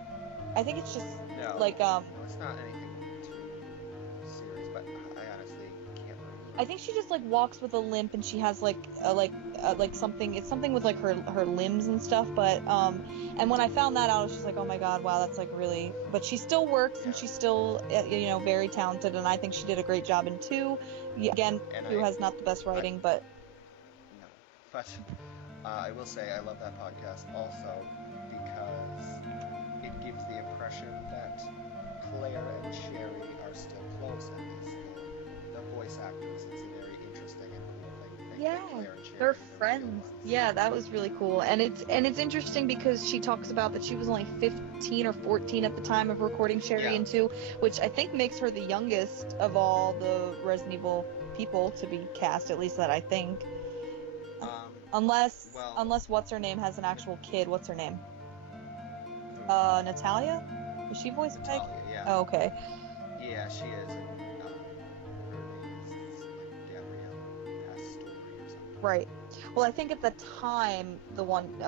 I think it's just no, like no, it's not anything too serious, but I honestly can't remember. I think she just like walks with a limp, and she has like something. It's something with like her limbs and stuff. But and when I found that out, I was just like, oh my god, wow, that's like really. But she still works, and she's still very talented, and I think she did a great job in 2. Again, who has not the best writing, but no. But I will say I love that podcast also because it gives the impression that Claire and Sherry are still close, and the voice actors. It's a very interesting and cool thing. Yeah, Claire and Sherry they're friends. Yeah, that was really cool, and it's interesting because she talks about that she was only 15 or 14 at the time of recording Sherry in 2, which I think makes her the youngest of all the Resident Evil people to be cast, at least that I think. Unless what's her name has an actual kid. What's her name? Natalia? Was she voiced by? Yeah. Oh, okay. Yeah, she is. And, her name is like Gabrielle Pastori or something. Right. Well, I think at the time, the one,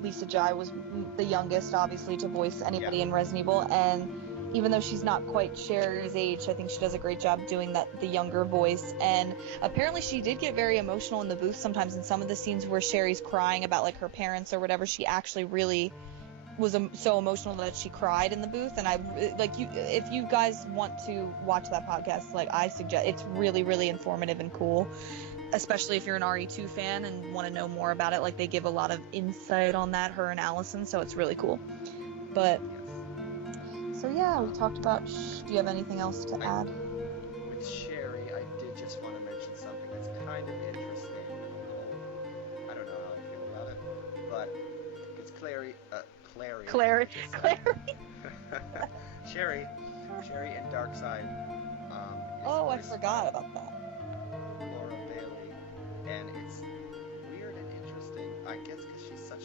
Lisa Jai was the youngest, obviously, to voice anybody in Resident Evil, and even though she's not quite Sherry's age, I think she does a great job doing the younger voice, and apparently she did get very emotional in the booth sometimes in some of the scenes where Sherry's crying about, like, her parents or whatever. She actually really was so emotional that she cried in the booth, and if you guys want to watch that podcast, like, I suggest, it's really, really informative and cool, especially if you're an RE2 fan and want to know more about it. Like, they give a lot of insight on that, her and Alyson, so it's really cool. But so yeah, we talked about. Do you have anything else to add? With Sherry, I did just want to mention something that's kind of interesting. I don't know how I feel about it, but it's Clerry. Clerry. Sherry in Darkside. I forgot about that. Laura Bailey, and it's weird and interesting. I guess because she's such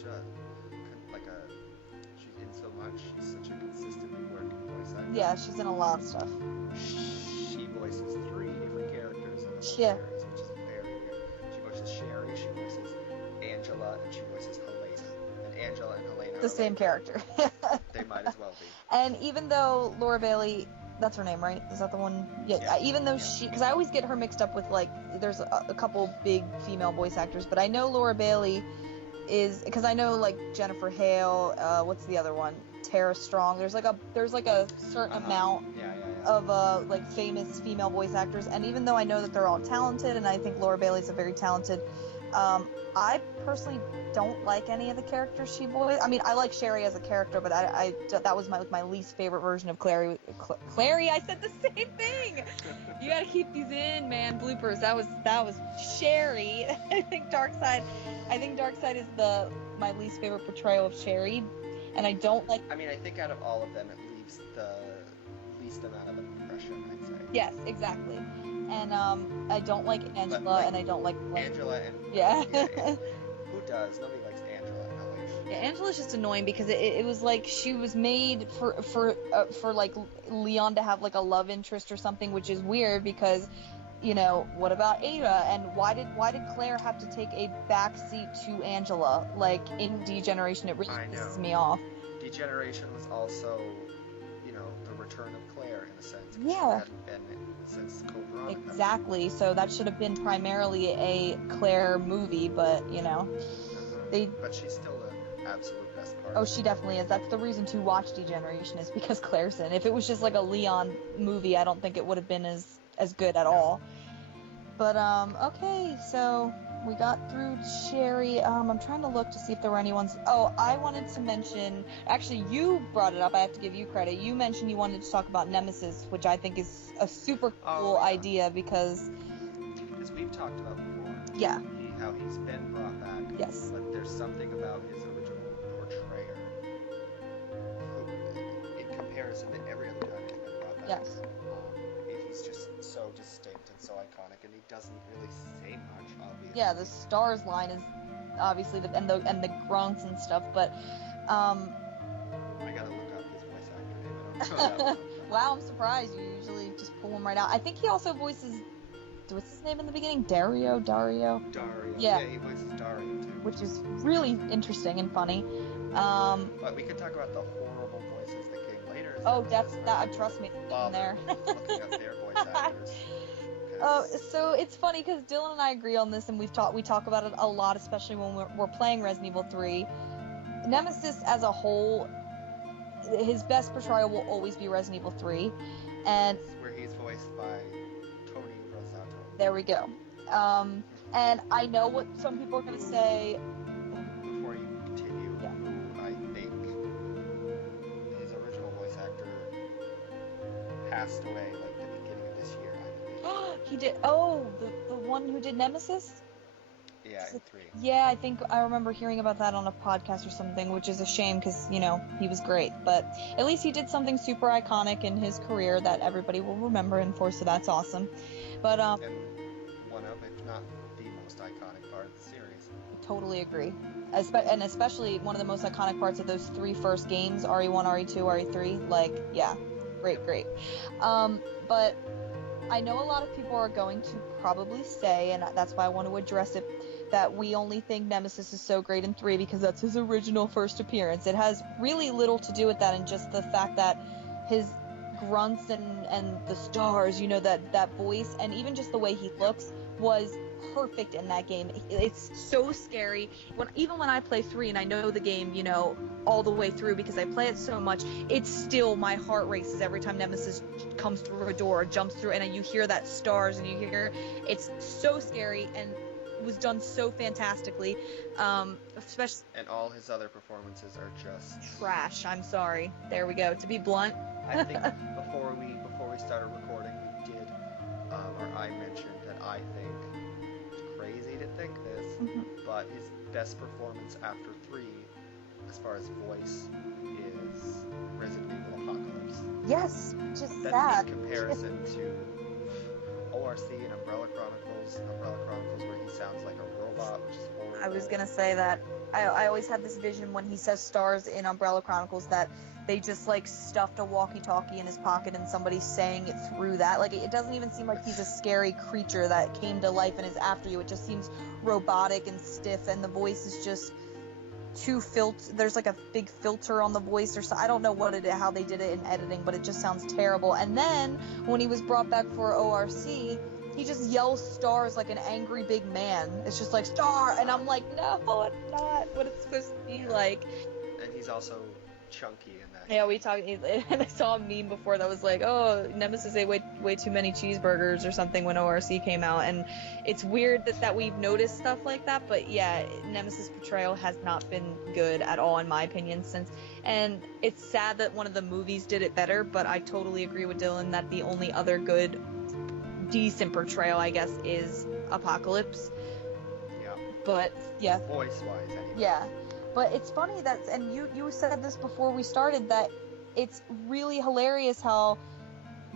she's in so much. She's such a consistently working voice actor. Yeah, she's in a lot of stuff. She voices 3 different characters in the whole Yeah. series, which is very weird. She voices Sherry, she voices Angela, and she voices Helena. And Angela and Helena The same character. They might as well be. And even though Laura Bailey, that's her name, right? Is that the one? Yeah. Even though because I always get her mixed up with, like, there's a couple big female voice actors, but I know Laura Bailey is, because I know, like, Jennifer Hale, what's the other one? Tara Strong. There's like a certain amount of like famous female voice actors, and even though I know that they're all talented, and I think Laura Bailey's a very talented, I personally don't like any of the characters she voiced. I mean, I like Sherry as a character, but I that was my least favorite version of Clerry. Clerry, I said the same thing. You gotta keep these in, man. Bloopers. That was Sherry. I think Darkseid is my least favorite portrayal of Sherry, and I don't like. I mean, I think out of all of them, it leaves the least amount of impression, I'd say. Yes, exactly. And I don't like Angela, and I don't like Angela and yeah. Who does? Nobody likes Angela in LH. Yeah, Angela's just annoying because it was like she was made for like Leon to have like a love interest or something, which is weird because, you know, what about Ada, and why did Claire have to take a backseat to Angela, like in Degeneration? It really pisses me off. Degeneration was also, you know, the return of Claire in a sense. Yeah. She hadn't been since Code Veronica. Exactly. So that should have been primarily a Claire movie, but you know, But she's still the absolute best part. Oh, she definitely is. That's the reason to watch Degeneration, is because Claire's in. If it was just like a Leon movie, I don't think it would have been as good at all. But okay, so we got through Sherry. I'm trying to look to see if there were any ones. Oh, I wanted to mention. Actually, you brought it up. I have to give you credit. You mentioned you wanted to talk about Nemesis, which I think is a super cool idea because we've talked about before. Yeah. How he's been brought back. Yes. But there's something about his original portrayer who, in comparison to every other time he's been brought back. Yes. He's just so distinct and so iconic, and he doesn't really say much, obviously. Yeah, the stars line is obviously and the grunts and stuff, but I gotta look up his voice actor name. Wow, I'm surprised. You usually just pull him right out. I think he also voices, what's his name in the beginning? Dario. Yeah, he voices Dario too, which is really interesting and funny. But we could talk about the horrible voices that came later. Trust me, in there. Looking up their voice actors. So it's funny because Dylan and I agree on this, and we talk about it a lot, especially when we're playing Resident Evil 3. Nemesis as a whole, his best portrayal will always be Resident Evil 3, and where he's voiced by Tony Rosato. There we go. And I know what some people are going to say. Before you continue, who I think his original voice actor passed away like the beginning of this year, I believe. He did. Oh, the one who did Nemesis? Yeah, in 3. Yeah, I think I remember hearing about that on a podcast or something, which is a shame because, you know, he was great. But at least he did something super iconic in his career that everybody will remember and for, so that's awesome. But, and one of, if not the most iconic part of the series. I totally agree. And especially one of the most iconic parts of those 3 first games, RE1, RE2, RE3. Like, yeah, great. But I know a lot of people are going to probably say, and that's why I want to address it, that we only think Nemesis is so great in 3 because that's his original first appearance. It has really little to do with that, and just the fact that his grunts and the stars, you know, that voice, and even just the way he looks was perfect in that game. It's so scary. Even when I play 3 and I know the game, you know, all the way through because I play it so much, it's still, my heart races every time Nemesis comes through a door or jumps through, and you hear that stars, and you hear, it's so scary, and it was done so fantastically, especially. And all his other performances are just trash. I'm sorry. There we go. To be blunt. I think before we started recording, we did, or I mentioned that I think it's crazy to think this, but his best performance after 3, as far as voice, is Resident Evil Apocalypse. Yes, just that's that. In comparison to ORC and Umbrella Chronicles, where he sounds like a robot, which is horrible. I was gonna say that. I always had this vision when he says stars in Umbrella Chronicles that they just like stuffed a walkie-talkie in his pocket and somebody's saying it through that. Like, it doesn't even seem like he's a scary creature that came to life and is after you. It just seems robotic and stiff, and the voice is just too there's like a big filter on the voice or so. I don't know how they did it in editing, but it just sounds terrible. And then when he was brought back for ORC, he just yells stars like an angry big man. It's just like, star, and I'm like, no, it's not what it's supposed to be like. And he's also chunky in that. Yeah, we talked, and I saw a meme before that was like, oh, Nemesis ate way too many cheeseburgers or something when ORC came out, and it's weird that we've noticed stuff like that, but yeah, Nemesis' portrayal has not been good at all, in my opinion, and it's sad that one of the movies did it better, but I totally agree with Dylan that the only other good, decent portrayal, I guess, is Apocalypse. Yeah. But, yeah. Voice-wise, anyway. Yeah. But it's funny that, and you said this before we started, that it's really hilarious how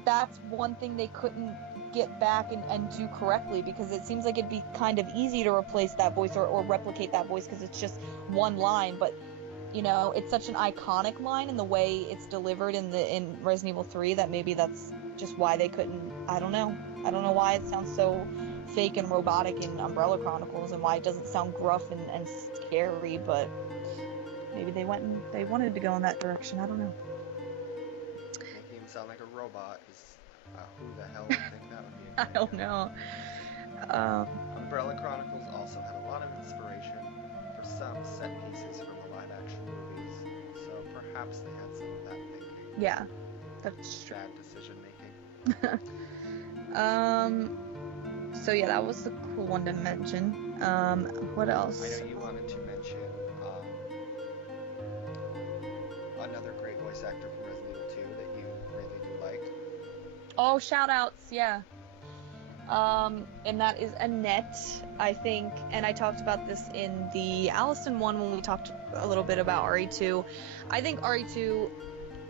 that's one thing they couldn't get back and do correctly, because it seems like it'd be kind of easy to replace that voice or replicate that voice because it's just one line, but you know, it's such an iconic line in the way it's delivered in Resident Evil 3 that maybe that's just why they couldn't. I don't know why it sounds so fake and robotic in Umbrella Chronicles and why it doesn't sound gruff and scary, but maybe they wanted to go in that direction. I don't know. Making him sound like a robot is who the hell would think that would be? I don't know. Umbrella Chronicles also had a lot of inspiration for some set pieces from the live-action movies, so perhaps they had some of that thinking. Yeah, that's Strad decision making. So yeah, that was the cool one to mention. What else? I know you wanted to mention another great voice actor from Resident Evil 2 that you really do like. Oh, shout outs, yeah. And that is Annette, I think, and I talked about this in the Alyson one when we talked a little bit about RE2. I think RE2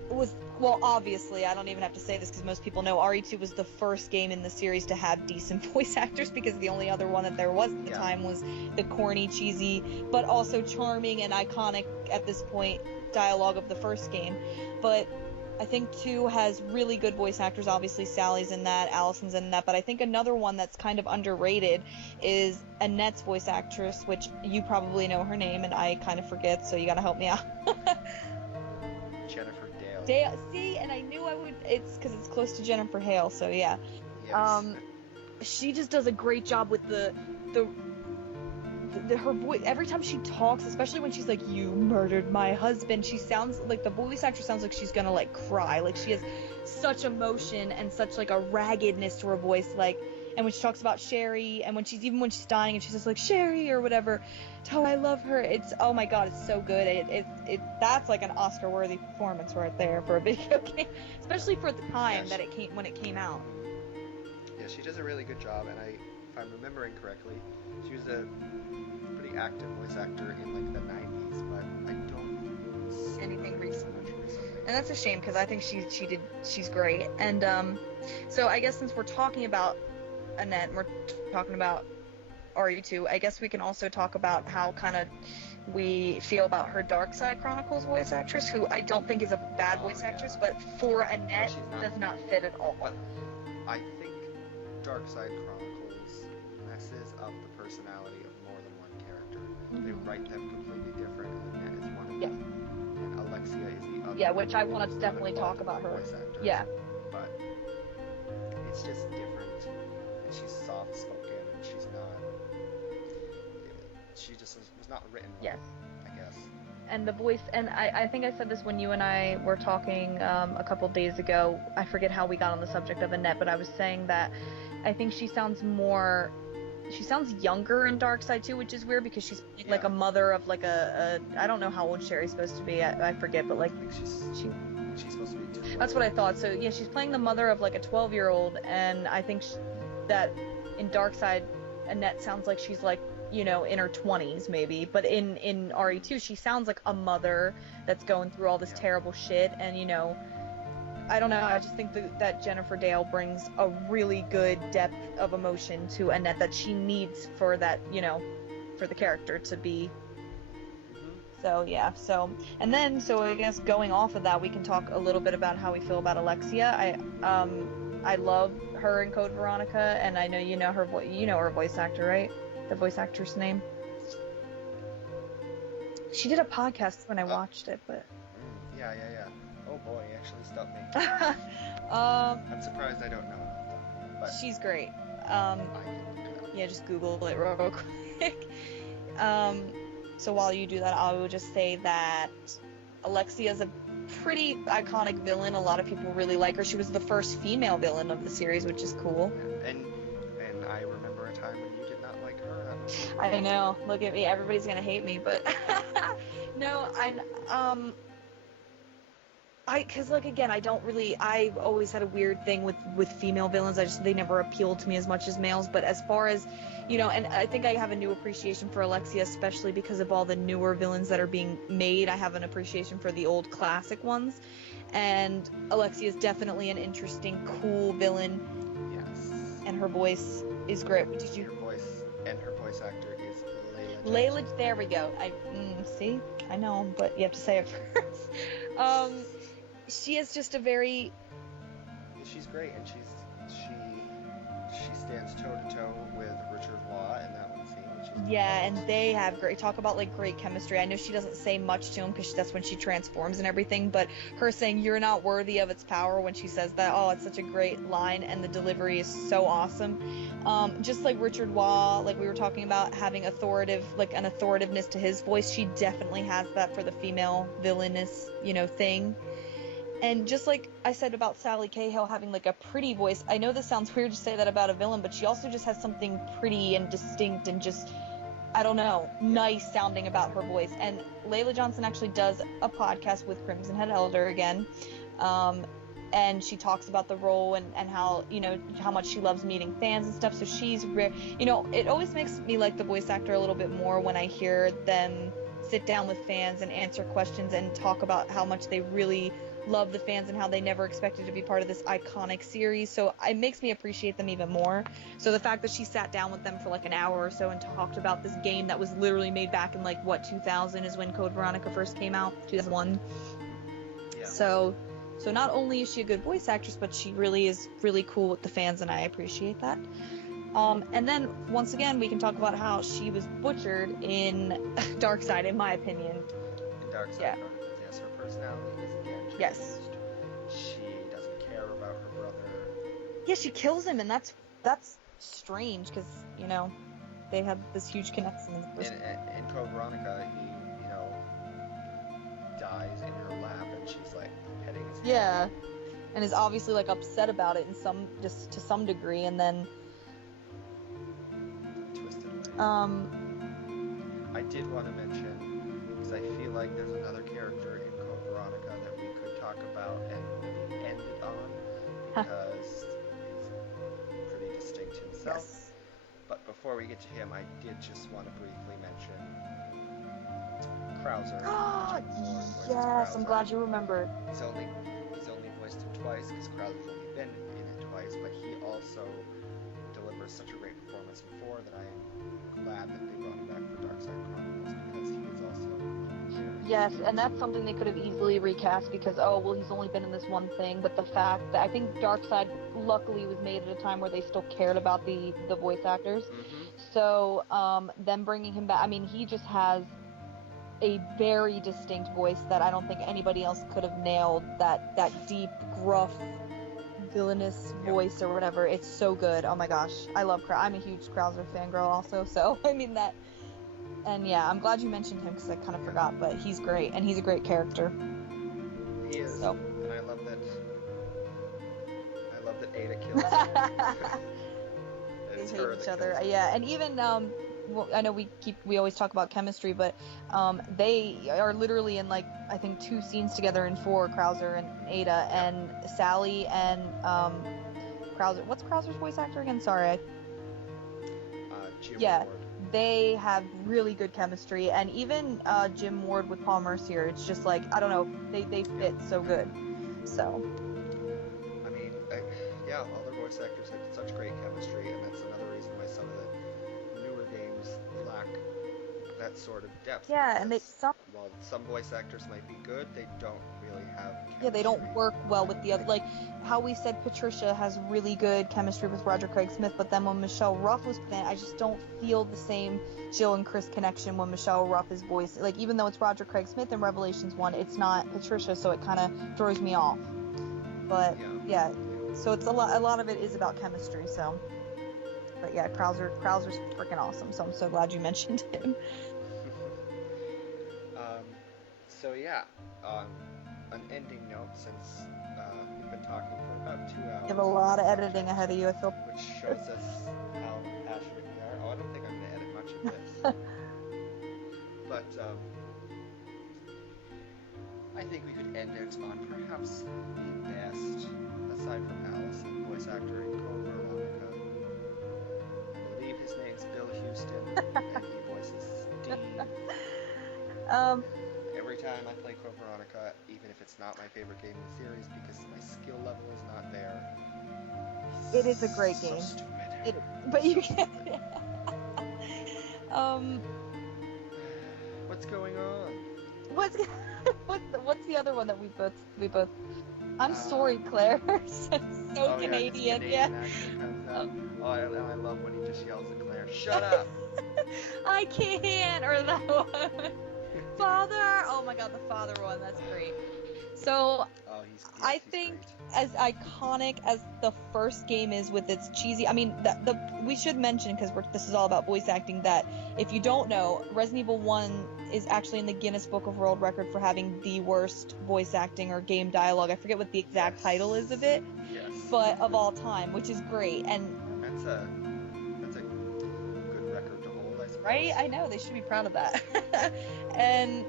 was, well, obviously, I don't even have to say this because most people know RE2 was the first game in the series to have decent voice actors, because the only other one that there was at the time was the corny, cheesy, but also charming and iconic at this point dialogue of the first game. But I think 2 has really good voice actors. Obviously, Sally's in that, Allison's in that, but I think another one that's kind of underrated is Annette's voice actress, which you probably know her name, and I kind of forget, so you gotta help me out. Jennifer Dale. See, and I knew I would. It's because it's close to Jennifer Hale, so yeah. Yes. She just does a great job with the her voice every time she talks, especially when she's like, "You murdered my husband." She sounds like, the voice actor sounds like she's gonna like cry. Like, she has such emotion and such like a raggedness to her voice. Like, and when she talks about Sherry, and when she's dying, and she's just like, "Sherry" or whatever. Oh, I love her. It's, oh my god, it's so good. That's like an Oscar-worthy performance right there for a video game, especially for the time that it came out. Yeah, she does a really good job, and if I'm remembering correctly, she was a pretty active voice actor in like the 90s, but I don't see anything recently. recently. And that's a shame, because I think she's great. And so I guess since we're talking about Annette, and we're talking about RE2, I guess we can also talk about how kind of we feel about her Dark Side Chronicles voice actress, who I don't think is a bad voice actress, but for Annette does not fit at all. But I think Dark Side Chronicles messes up the personality of more than one character. Mm-hmm. They write them completely different, and Annette is one of them. And Alexia is the other. Yeah, which I want to definitely talk about her. Voice actor. Yeah. But it's just different, and she's soft-spoken, and she's not. She just was not written well, I guess. And the voice, and I think I said this when you and I were talking a couple days ago. I forget how we got on the subject of Annette, but I was saying that I think she sounds younger in Darkseid too, which is weird because she's like a mother of like a I don't know how old Sherry's supposed to be. I forget, but like she's supposed to be 12. That's what I thought. So yeah, she's playing the mother of like a 12-year-old, and I think that in Darkseid, Annette sounds like she's like, you know, in her 20s maybe, but in RE2 she sounds like a mother that's going through all this terrible shit, and you know, I don't know, I just think that Jennifer Dale brings a really good depth of emotion to Annette that she needs for that, you know, for the character to be. So yeah, so I guess going off of that, we can talk a little bit about how we feel about Alexia. I love her in Code Veronica, and I know you know her voice actor, right? The voice actor's name. She did a podcast when I watched it, but. Yeah. Oh boy, you actually stumped me. I'm surprised I don't know enough. But she's great. I can look it up. Yeah, just Google it real quick. So while you do that, I will just say that Alexia's a pretty iconic villain. A lot of people really like her. She was the first female villain of the series, which is cool. And I remember a time when you did not like her. That was I know. Look at me. Everybody's gonna hate me, but no, because like again, I've always had a weird thing with female villains. They never appealed to me as much as males. But as far as, and I think I have a new appreciation for Alexia, especially because of all the newer villains that are being made. I have an appreciation for the old classic ones, and Alexia is definitely an interesting, cool villain. Yes. And her voice is great. Did you? Her voice actor is Layla. There we go. See, I know, but you have to say it first. She is just a very. She's great, and she stands toe to toe with Richard Waugh in that one scene, which is and they have great chemistry. I know she doesn't say much to him because that's when she transforms and everything, but her saying "you're not worthy of its power" when she says that, it's such a great line, and the delivery is so awesome. Just like Richard Waugh, like we were talking about, having an authoritiveness to his voice, she definitely has that for the female villainous, thing. And just like I said about Sally Cahill having like a pretty voice, I know this sounds weird to say that about a villain, but she also just has something pretty and distinct and just, I don't know, nice sounding about her voice. And Layla Johnson actually does a podcast with Crimson Head Elder again, and she talks about the role and how, how much she loves meeting fans and stuff. So she's it always makes me like the voice actor a little bit more when I hear them sit down with fans and answer questions and talk about how much they really love the fans and how they never expected to be part of this iconic series. So it makes me appreciate them even more. So the fact that she sat down with them for like an hour or so and talked about this game that was literally made back in 2000 is when Code Veronica first came out, 2001. Yeah. So not only is she a good voice actress, but she really is really cool with the fans, and I appreciate that. And then once again, we can talk about how she was butchered in Darkseid, in my opinion. In Darkseid, yeah. Yes, her personality is again changed. Yes. She doesn't care about her brother. Yeah, she kills him, and that's strange because they had this huge connection. In Code Veronica, he dies in her lap, and she's like petting his head. Yeah, and is obviously upset about it to some degree, and then. Twisted way. I did want to mention, because I feel like there's another character in Code Veronica that we could talk about and maybe end it on, because he's pretty distinct himself. Yes. But before we get to him, I did just want to briefly mention Krauser. Yes, I'm glad you remembered. He's only voiced him twice, because Krauser's only been in it twice, but he also delivers such a great performance in 4 that I am glad that they brought him back for Darkseid Chronicles, because he is also Yes, and that's something they could have easily recast because, he's only been in this one thing, but the fact that I think Darkseid luckily was made at a time where they still cared about the voice actors. Mm-hmm. So, them bringing him back, he just has a very distinct voice that I don't think anybody else could have nailed, that deep, gruff, villainous voice or whatever. It's so good. Oh my gosh. I love I'm a huge Krauser fangirl also, so that. And yeah, I'm glad you mentioned him because I kind of forgot, but he's great, and he's a great character. He is, so. And I love that Ada kills him. They hate each other. Yeah, and even I know we always talk about chemistry, but they are literally in I think 2 scenes together in 4, Krauser and Ada, and Sally and Krauser. What's Krauser's voice actor again? Sorry. Jim yeah. Ward. They have really good chemistry, and even Jim Ward with Paul Mercier, it's just I don't know, they fit so good. So. All the voice actors have such great chemistry, and that's another reason why some of the newer games lack that sort of depth. Yeah, and while some voice actors might be good, they don't really have chemistry. Yeah, they don't work well with the other. How we said Patricia has really good chemistry with Roger Craig Smith, but then when Michelle Ruff was playing, I just don't feel the same Jill and Chris connection when Michelle Ruff is voice. Even though it's Roger Craig Smith in Revelations 1, it's not Patricia, so it kind of throws me off. But yeah, so it's a lot of it is about chemistry. So, but yeah, Krauser's freaking awesome. So I'm so glad you mentioned him. on an ending note, since we've been talking for about 2 hours. You have a lot of on editing subject, ahead of you, I feel. which shows us how passionate we are. Oh, I don't think I'm going to edit much of this. But I think we could end it on perhaps the best, aside from Alyson, voice actor in Code Veronica. I believe his name's Bill Houston, and he voices Steve. Every time I play Code Veronica, even if it's not my favorite game in the series, because my skill level is not there. It is a great So game. stupid. But you can't. What's going on? What's the other one that we both? I'm sorry, Claire. so Canadian. Yeah, his Canadian accent comes out. And I love when he just yells at Claire, "Shut up!" I can't. Or that one. Father. Oh my God, the father one. That's great. So I think great. as iconic as the first game is with its cheesy, I mean, we should mention, because this is all about voice acting, that if you don't know, Resident Evil 1 is actually in the Guinness Book of World Record for having the worst voice acting or game dialogue. I forget what the exact title is of it, but of all time, which is great. And that's a good record to hold, I suppose. Right? I know, they should be proud of that. And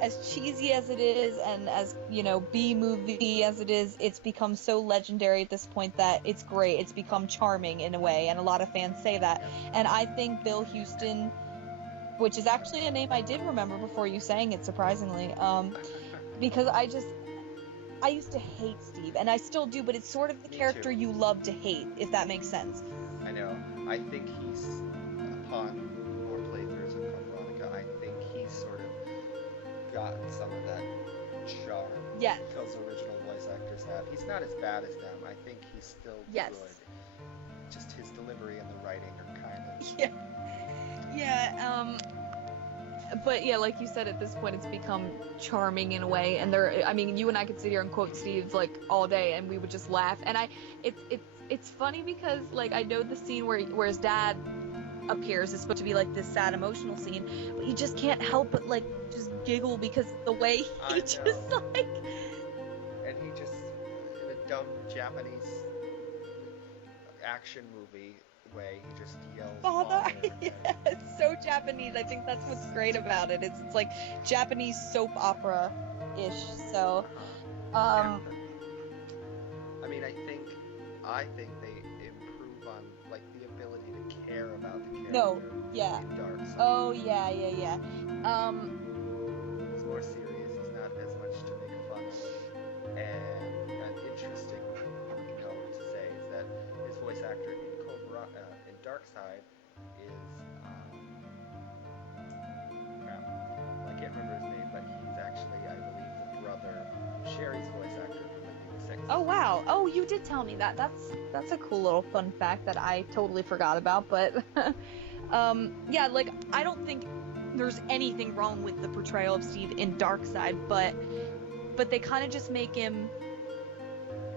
as cheesy as it is, and as, B-movie as it is, it's become so legendary at this point that it's great. It's become charming in a way, and a lot of fans say that. And I think Bill Houston, which is actually a name I did remember before you sang it, surprisingly, because I used to hate Steve, and I still do, but it's sort of the character you love to hate, if that makes sense. I know. I think he's, upon more playthroughs of Code Veronica, I think he's sort of gotten some of that charm those original voice actors have. He's not as bad as them. I think he's still good. Just his delivery and the writing are kind of... Yeah, but yeah, like you said, at this point it's become charming in a way, and you and I could sit here and quote Steve like all day, and we would just laugh. And it's funny because like I know the scene where his dad appears is supposed to be like this sad emotional scene, but you just can't help but like just giggle because of the way he just like... And he just, in a dumb Japanese action movie way, he just yells Father. Yeah, it's so Japanese. I think that's what's great about it. It's like Japanese soap opera ish. So I mean, I think they improve on like the ability to care about the character in Dark Side. Oh yeah. He's more serious. He's not as much to make fun of. And an interesting note to say is that his voice actor in Dark Side is I can't remember his name, but he's actually, I believe, the brother of Sherry's voice actor from the new 6. Oh wow! Oh, you did tell me that. That's a cool little fun fact that I totally forgot about. But yeah, like I don't think there's anything wrong with the portrayal of Steve in Dark Side, but they kind of just make him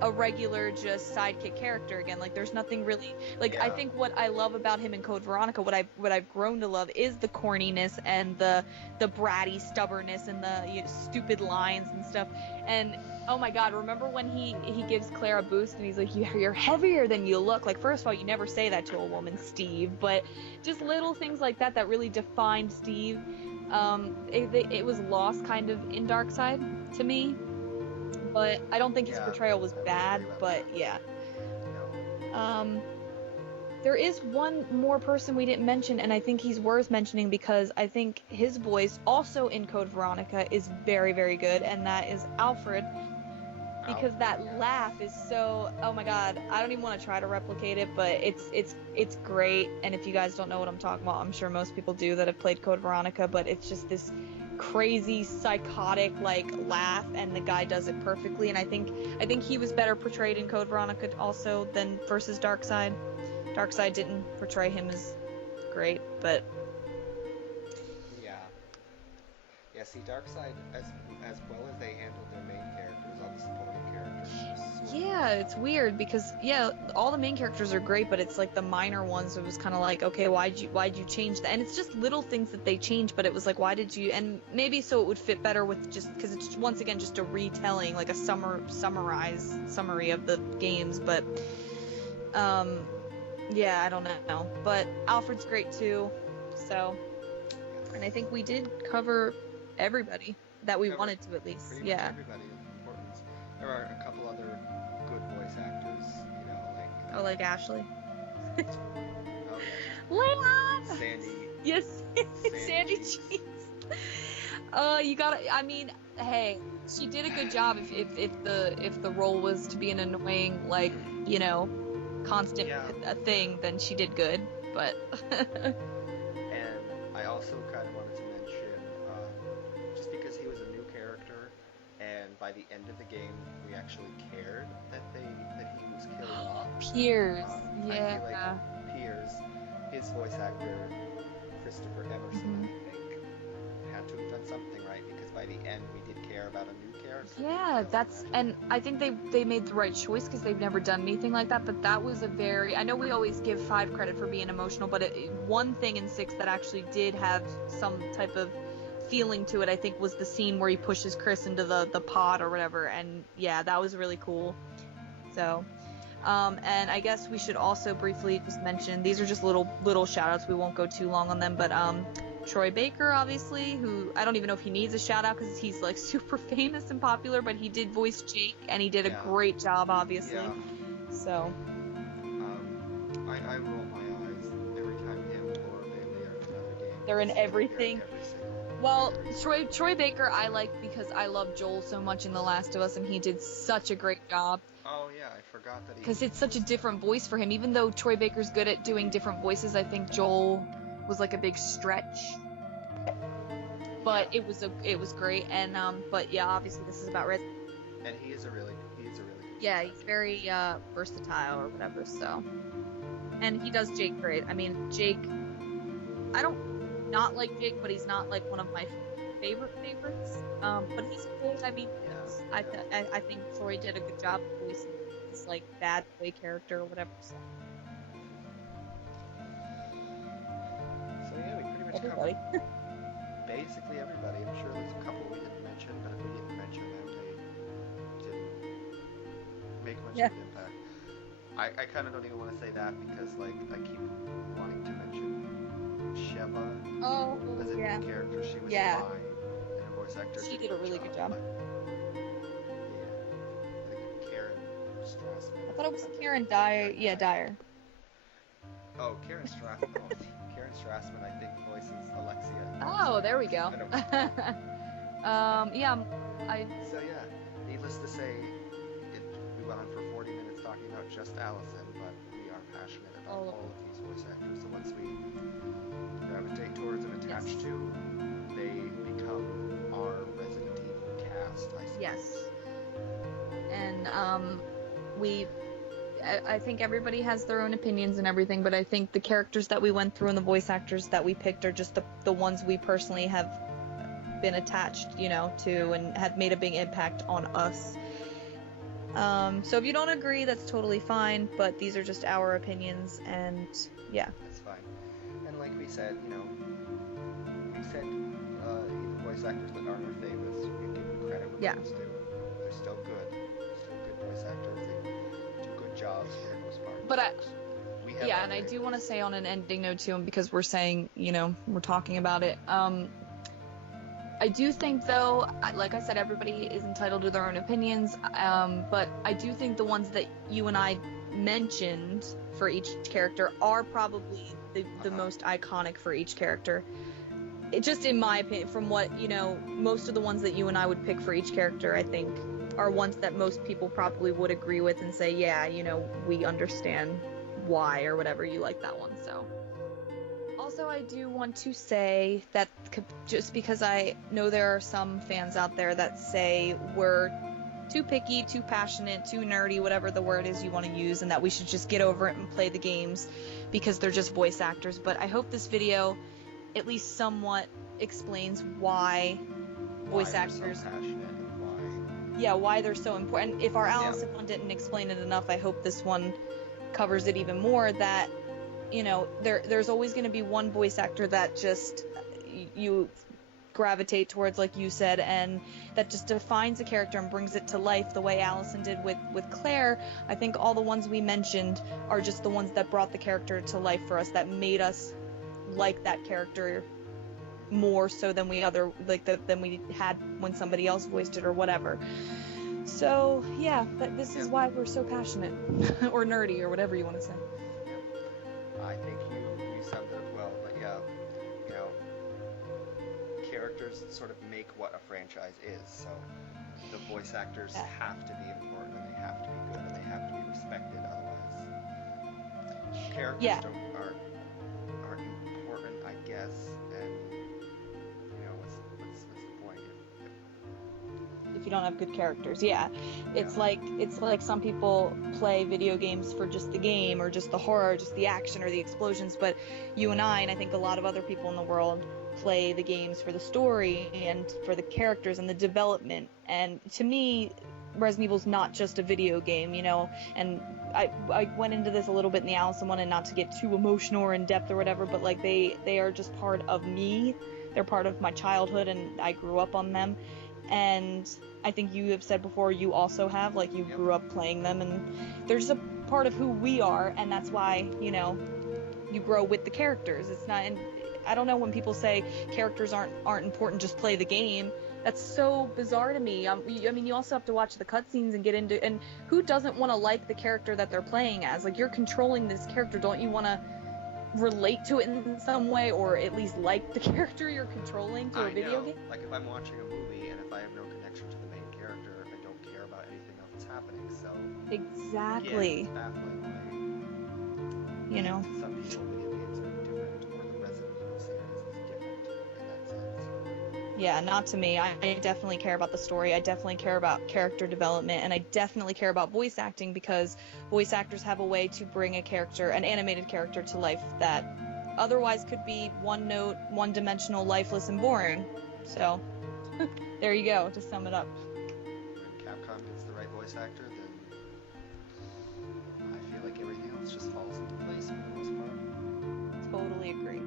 a regular just sidekick character again. Like there's nothing really like I think what I love about him in Code Veronica, what I've grown to love, is the corniness and the bratty stubbornness and the stupid lines and stuff. And oh my God, remember when he gives Claire a boost and he's like, you're heavier than you look. Like, first of all, you never say that to a woman, Steve, but just little things like that really defined Steve. It was lost kind of in Dark Side to me. But I don't think his portrayal was bad, but yeah. There is one more person we didn't mention, and I think he's worth mentioning because I think his voice, also in Code Veronica, is very, very good, and that is Alfred. Because that laugh is so... Oh my God, I don't even want to try to replicate it, but it's great, and if you guys don't know what I'm talking about, I'm sure most people do that have played Code Veronica, but it's just this crazy psychotic like laugh, and the guy does it perfectly. And I think he was better portrayed in Code Veronica also than versus Dark Side. Dark Side didn't portray him as great, but see, Dark Side, as well as they handled their main characters, all the supporting characters, Yeah, it's weird because yeah, all the main characters are great, but it's like the minor ones. It was kind of like, okay, why'd you change that? And it's just little things that they change, but it was like, why did you? And maybe so it would fit better with just because it's once again just a retelling, like a summary of the games. But yeah, I don't know. But Alfred's great too, so. And I think we did cover everybody that we wanted to at least. Pretty Yeah. much everybody of importance. There are a couple other good voice actors, you know, like. Oh, like Ashley. Oh yeah. Leon. Sandy. Yes. Sandy Cheeks. You gotta. I mean, hey, she did a good job. If the role was to be an annoying, like, you know, constant thing, then she did good. But. And I also kind of wanted to mention, just because he was a new character, and by the end of the game, we actually cared that he was killed off. Piers. I feel like Piers, his voice actor, Christopher Emerson, I think, had to have done something right, because by the end we did care about a new character. Yeah, and I think they made the right choice because they've never done anything like that, but that was a very, I know we always give 5 credit for being emotional, but one thing in 6 that actually did have some type of feeling to it, I think, was the scene where he pushes Chris into the pod or whatever, and yeah, that was really cool. So, and I guess we should also briefly just mention, these are just little shout outs, we won't go too long on them, but Troy Baker, obviously, who I don't even know if he needs a shout out because he's like super famous and popular, but he did voice Jake and he did a great job, obviously. Yeah. So. I roll my eyes every time him or Bailey are in another game. They're in everything. Well, game. Troy Baker I like because I love Joel so much in The Last of Us, and he did such a great job. Oh yeah, I forgot that he. Because it's such a different voice for him. Even though Troy Baker's good at doing different voices, I think Joel was like a big stretch, but it was great. And but yeah, obviously this is about Red. And he is a really good yeah, he's very versatile or whatever. So, and he does Jake great. I mean, Jake, I don't not like Jake, but he's not like one of my favorites. But he's good. I mean, I think Troy did a good job of voicing this like bad boy character or whatever. So. So yeah, we pretty much everybody. covered basically everybody. I'm sure there's a couple we didn't mention, but if we didn't mention them, they didn't make much of an impact. I kind of don't even want to say that because like I keep wanting to mention Sheva as a new character. She was fine, and her voice actor did a really good job. But, I think Karen Strassman. I thought it was Karen Dyer. Yeah, Dyer. Oh, Karen Strassman. Karen Strassman, I think, voices Alexia. Oh, there we go. Yeah, So yeah, needless to say, we went on for 40 minutes talking about just Alyson, but we are passionate about all of these voice actors. So once we gravitate towards and attach to, they become our Resident Evil cast, I suppose. Yes. And I think everybody has their own opinions and everything, but I think the characters that we went through and the voice actors that we picked are just the ones we personally have been attached, to and have made a big impact on us. So if you don't agree, that's totally fine, but these are just our opinions, and yeah. That's fine. And like we said, even voice actors that aren't our favorites, we give them credit when they're due. They're still good. Still good voice actors. They do good jobs for the most part. But I do want to say on an ending note too, because we're saying, we're talking about it. I do think, though, like I said, everybody is entitled to their own opinions, but I do think the ones that you and I mentioned for each character are probably the most iconic for each character. Just in my opinion, from what, most of the ones that you and I would pick for each character, I think, are ones that most people probably would agree with and say, yeah, we understand why or whatever you like that one, so. Also, I do want to say that just because I know there are some fans out there that say we're too picky, too passionate, too nerdy, whatever the word is you want to use, and that we should just get over it and play the games because they're just voice actors. But I hope this video at least somewhat explains why voice actors. So passionate and yeah, why they're so important. If our Yeah. Alyson one didn't explain it enough, I hope this one covers it even more. That, you know, there's always going to be one voice actor that just you gravitate towards, like you said, and that just defines a character and brings it to life the way Alyson did with Claire. I think all the ones we mentioned are just the ones that brought the character to life for us, that made us like that character more so than we had when somebody else voiced it or whatever. So yeah, this is why we're so passionate or nerdy or whatever you want to say. I think you summed it up well, but yeah, you know, characters sort of make what a franchise is. So the voice actors have to be important, and they have to be good, and they have to be respected. Otherwise, characters aren't important, I guess. And you know, what's the point if you don't have good characters? It's like some people play video games for just the game or just the horror, just the action or the explosions, but you and I think a lot of other people in the world play the games for the story and for the characters and the development. And to me, Resident Evil's not just a video game, you know, and I went into this a little bit in the Alyson one, and not to get too emotional or in depth or whatever, but like they are just part of me. They're part of my childhood, and I grew up on them. And I think you have said before, you also have, like, you grew up playing them, and they're just a part of who we are, and that's why, you know, you grow with the characters. It's not, and I don't know, when people say characters aren't important, just play the game. That's so bizarre to me. I mean, you also have to watch the cutscenes and get into, and who doesn't want to like the character that they're playing as? Like, you're controlling this character, don't you want to relate to it in some way, or at least like the character you're controlling to a video game? Like, if I'm watching a movie and if I have no connection to the main character, I don't care about anything else that's happening. So exactly, it's baffling. You know, some people, video games are different, or the Resident Evil series is different in that sense. Yeah, not to me. I definitely care about the story. I definitely care about character development, and I definitely care about voice acting, because voice actors have a way to bring a character, an animated character, to life that otherwise could be one note, one-dimensional, lifeless, and boring. So, there you go, to sum it up. When Capcom gets the right voice actor, then I feel like everything else just falls into place for the most part. Totally agree.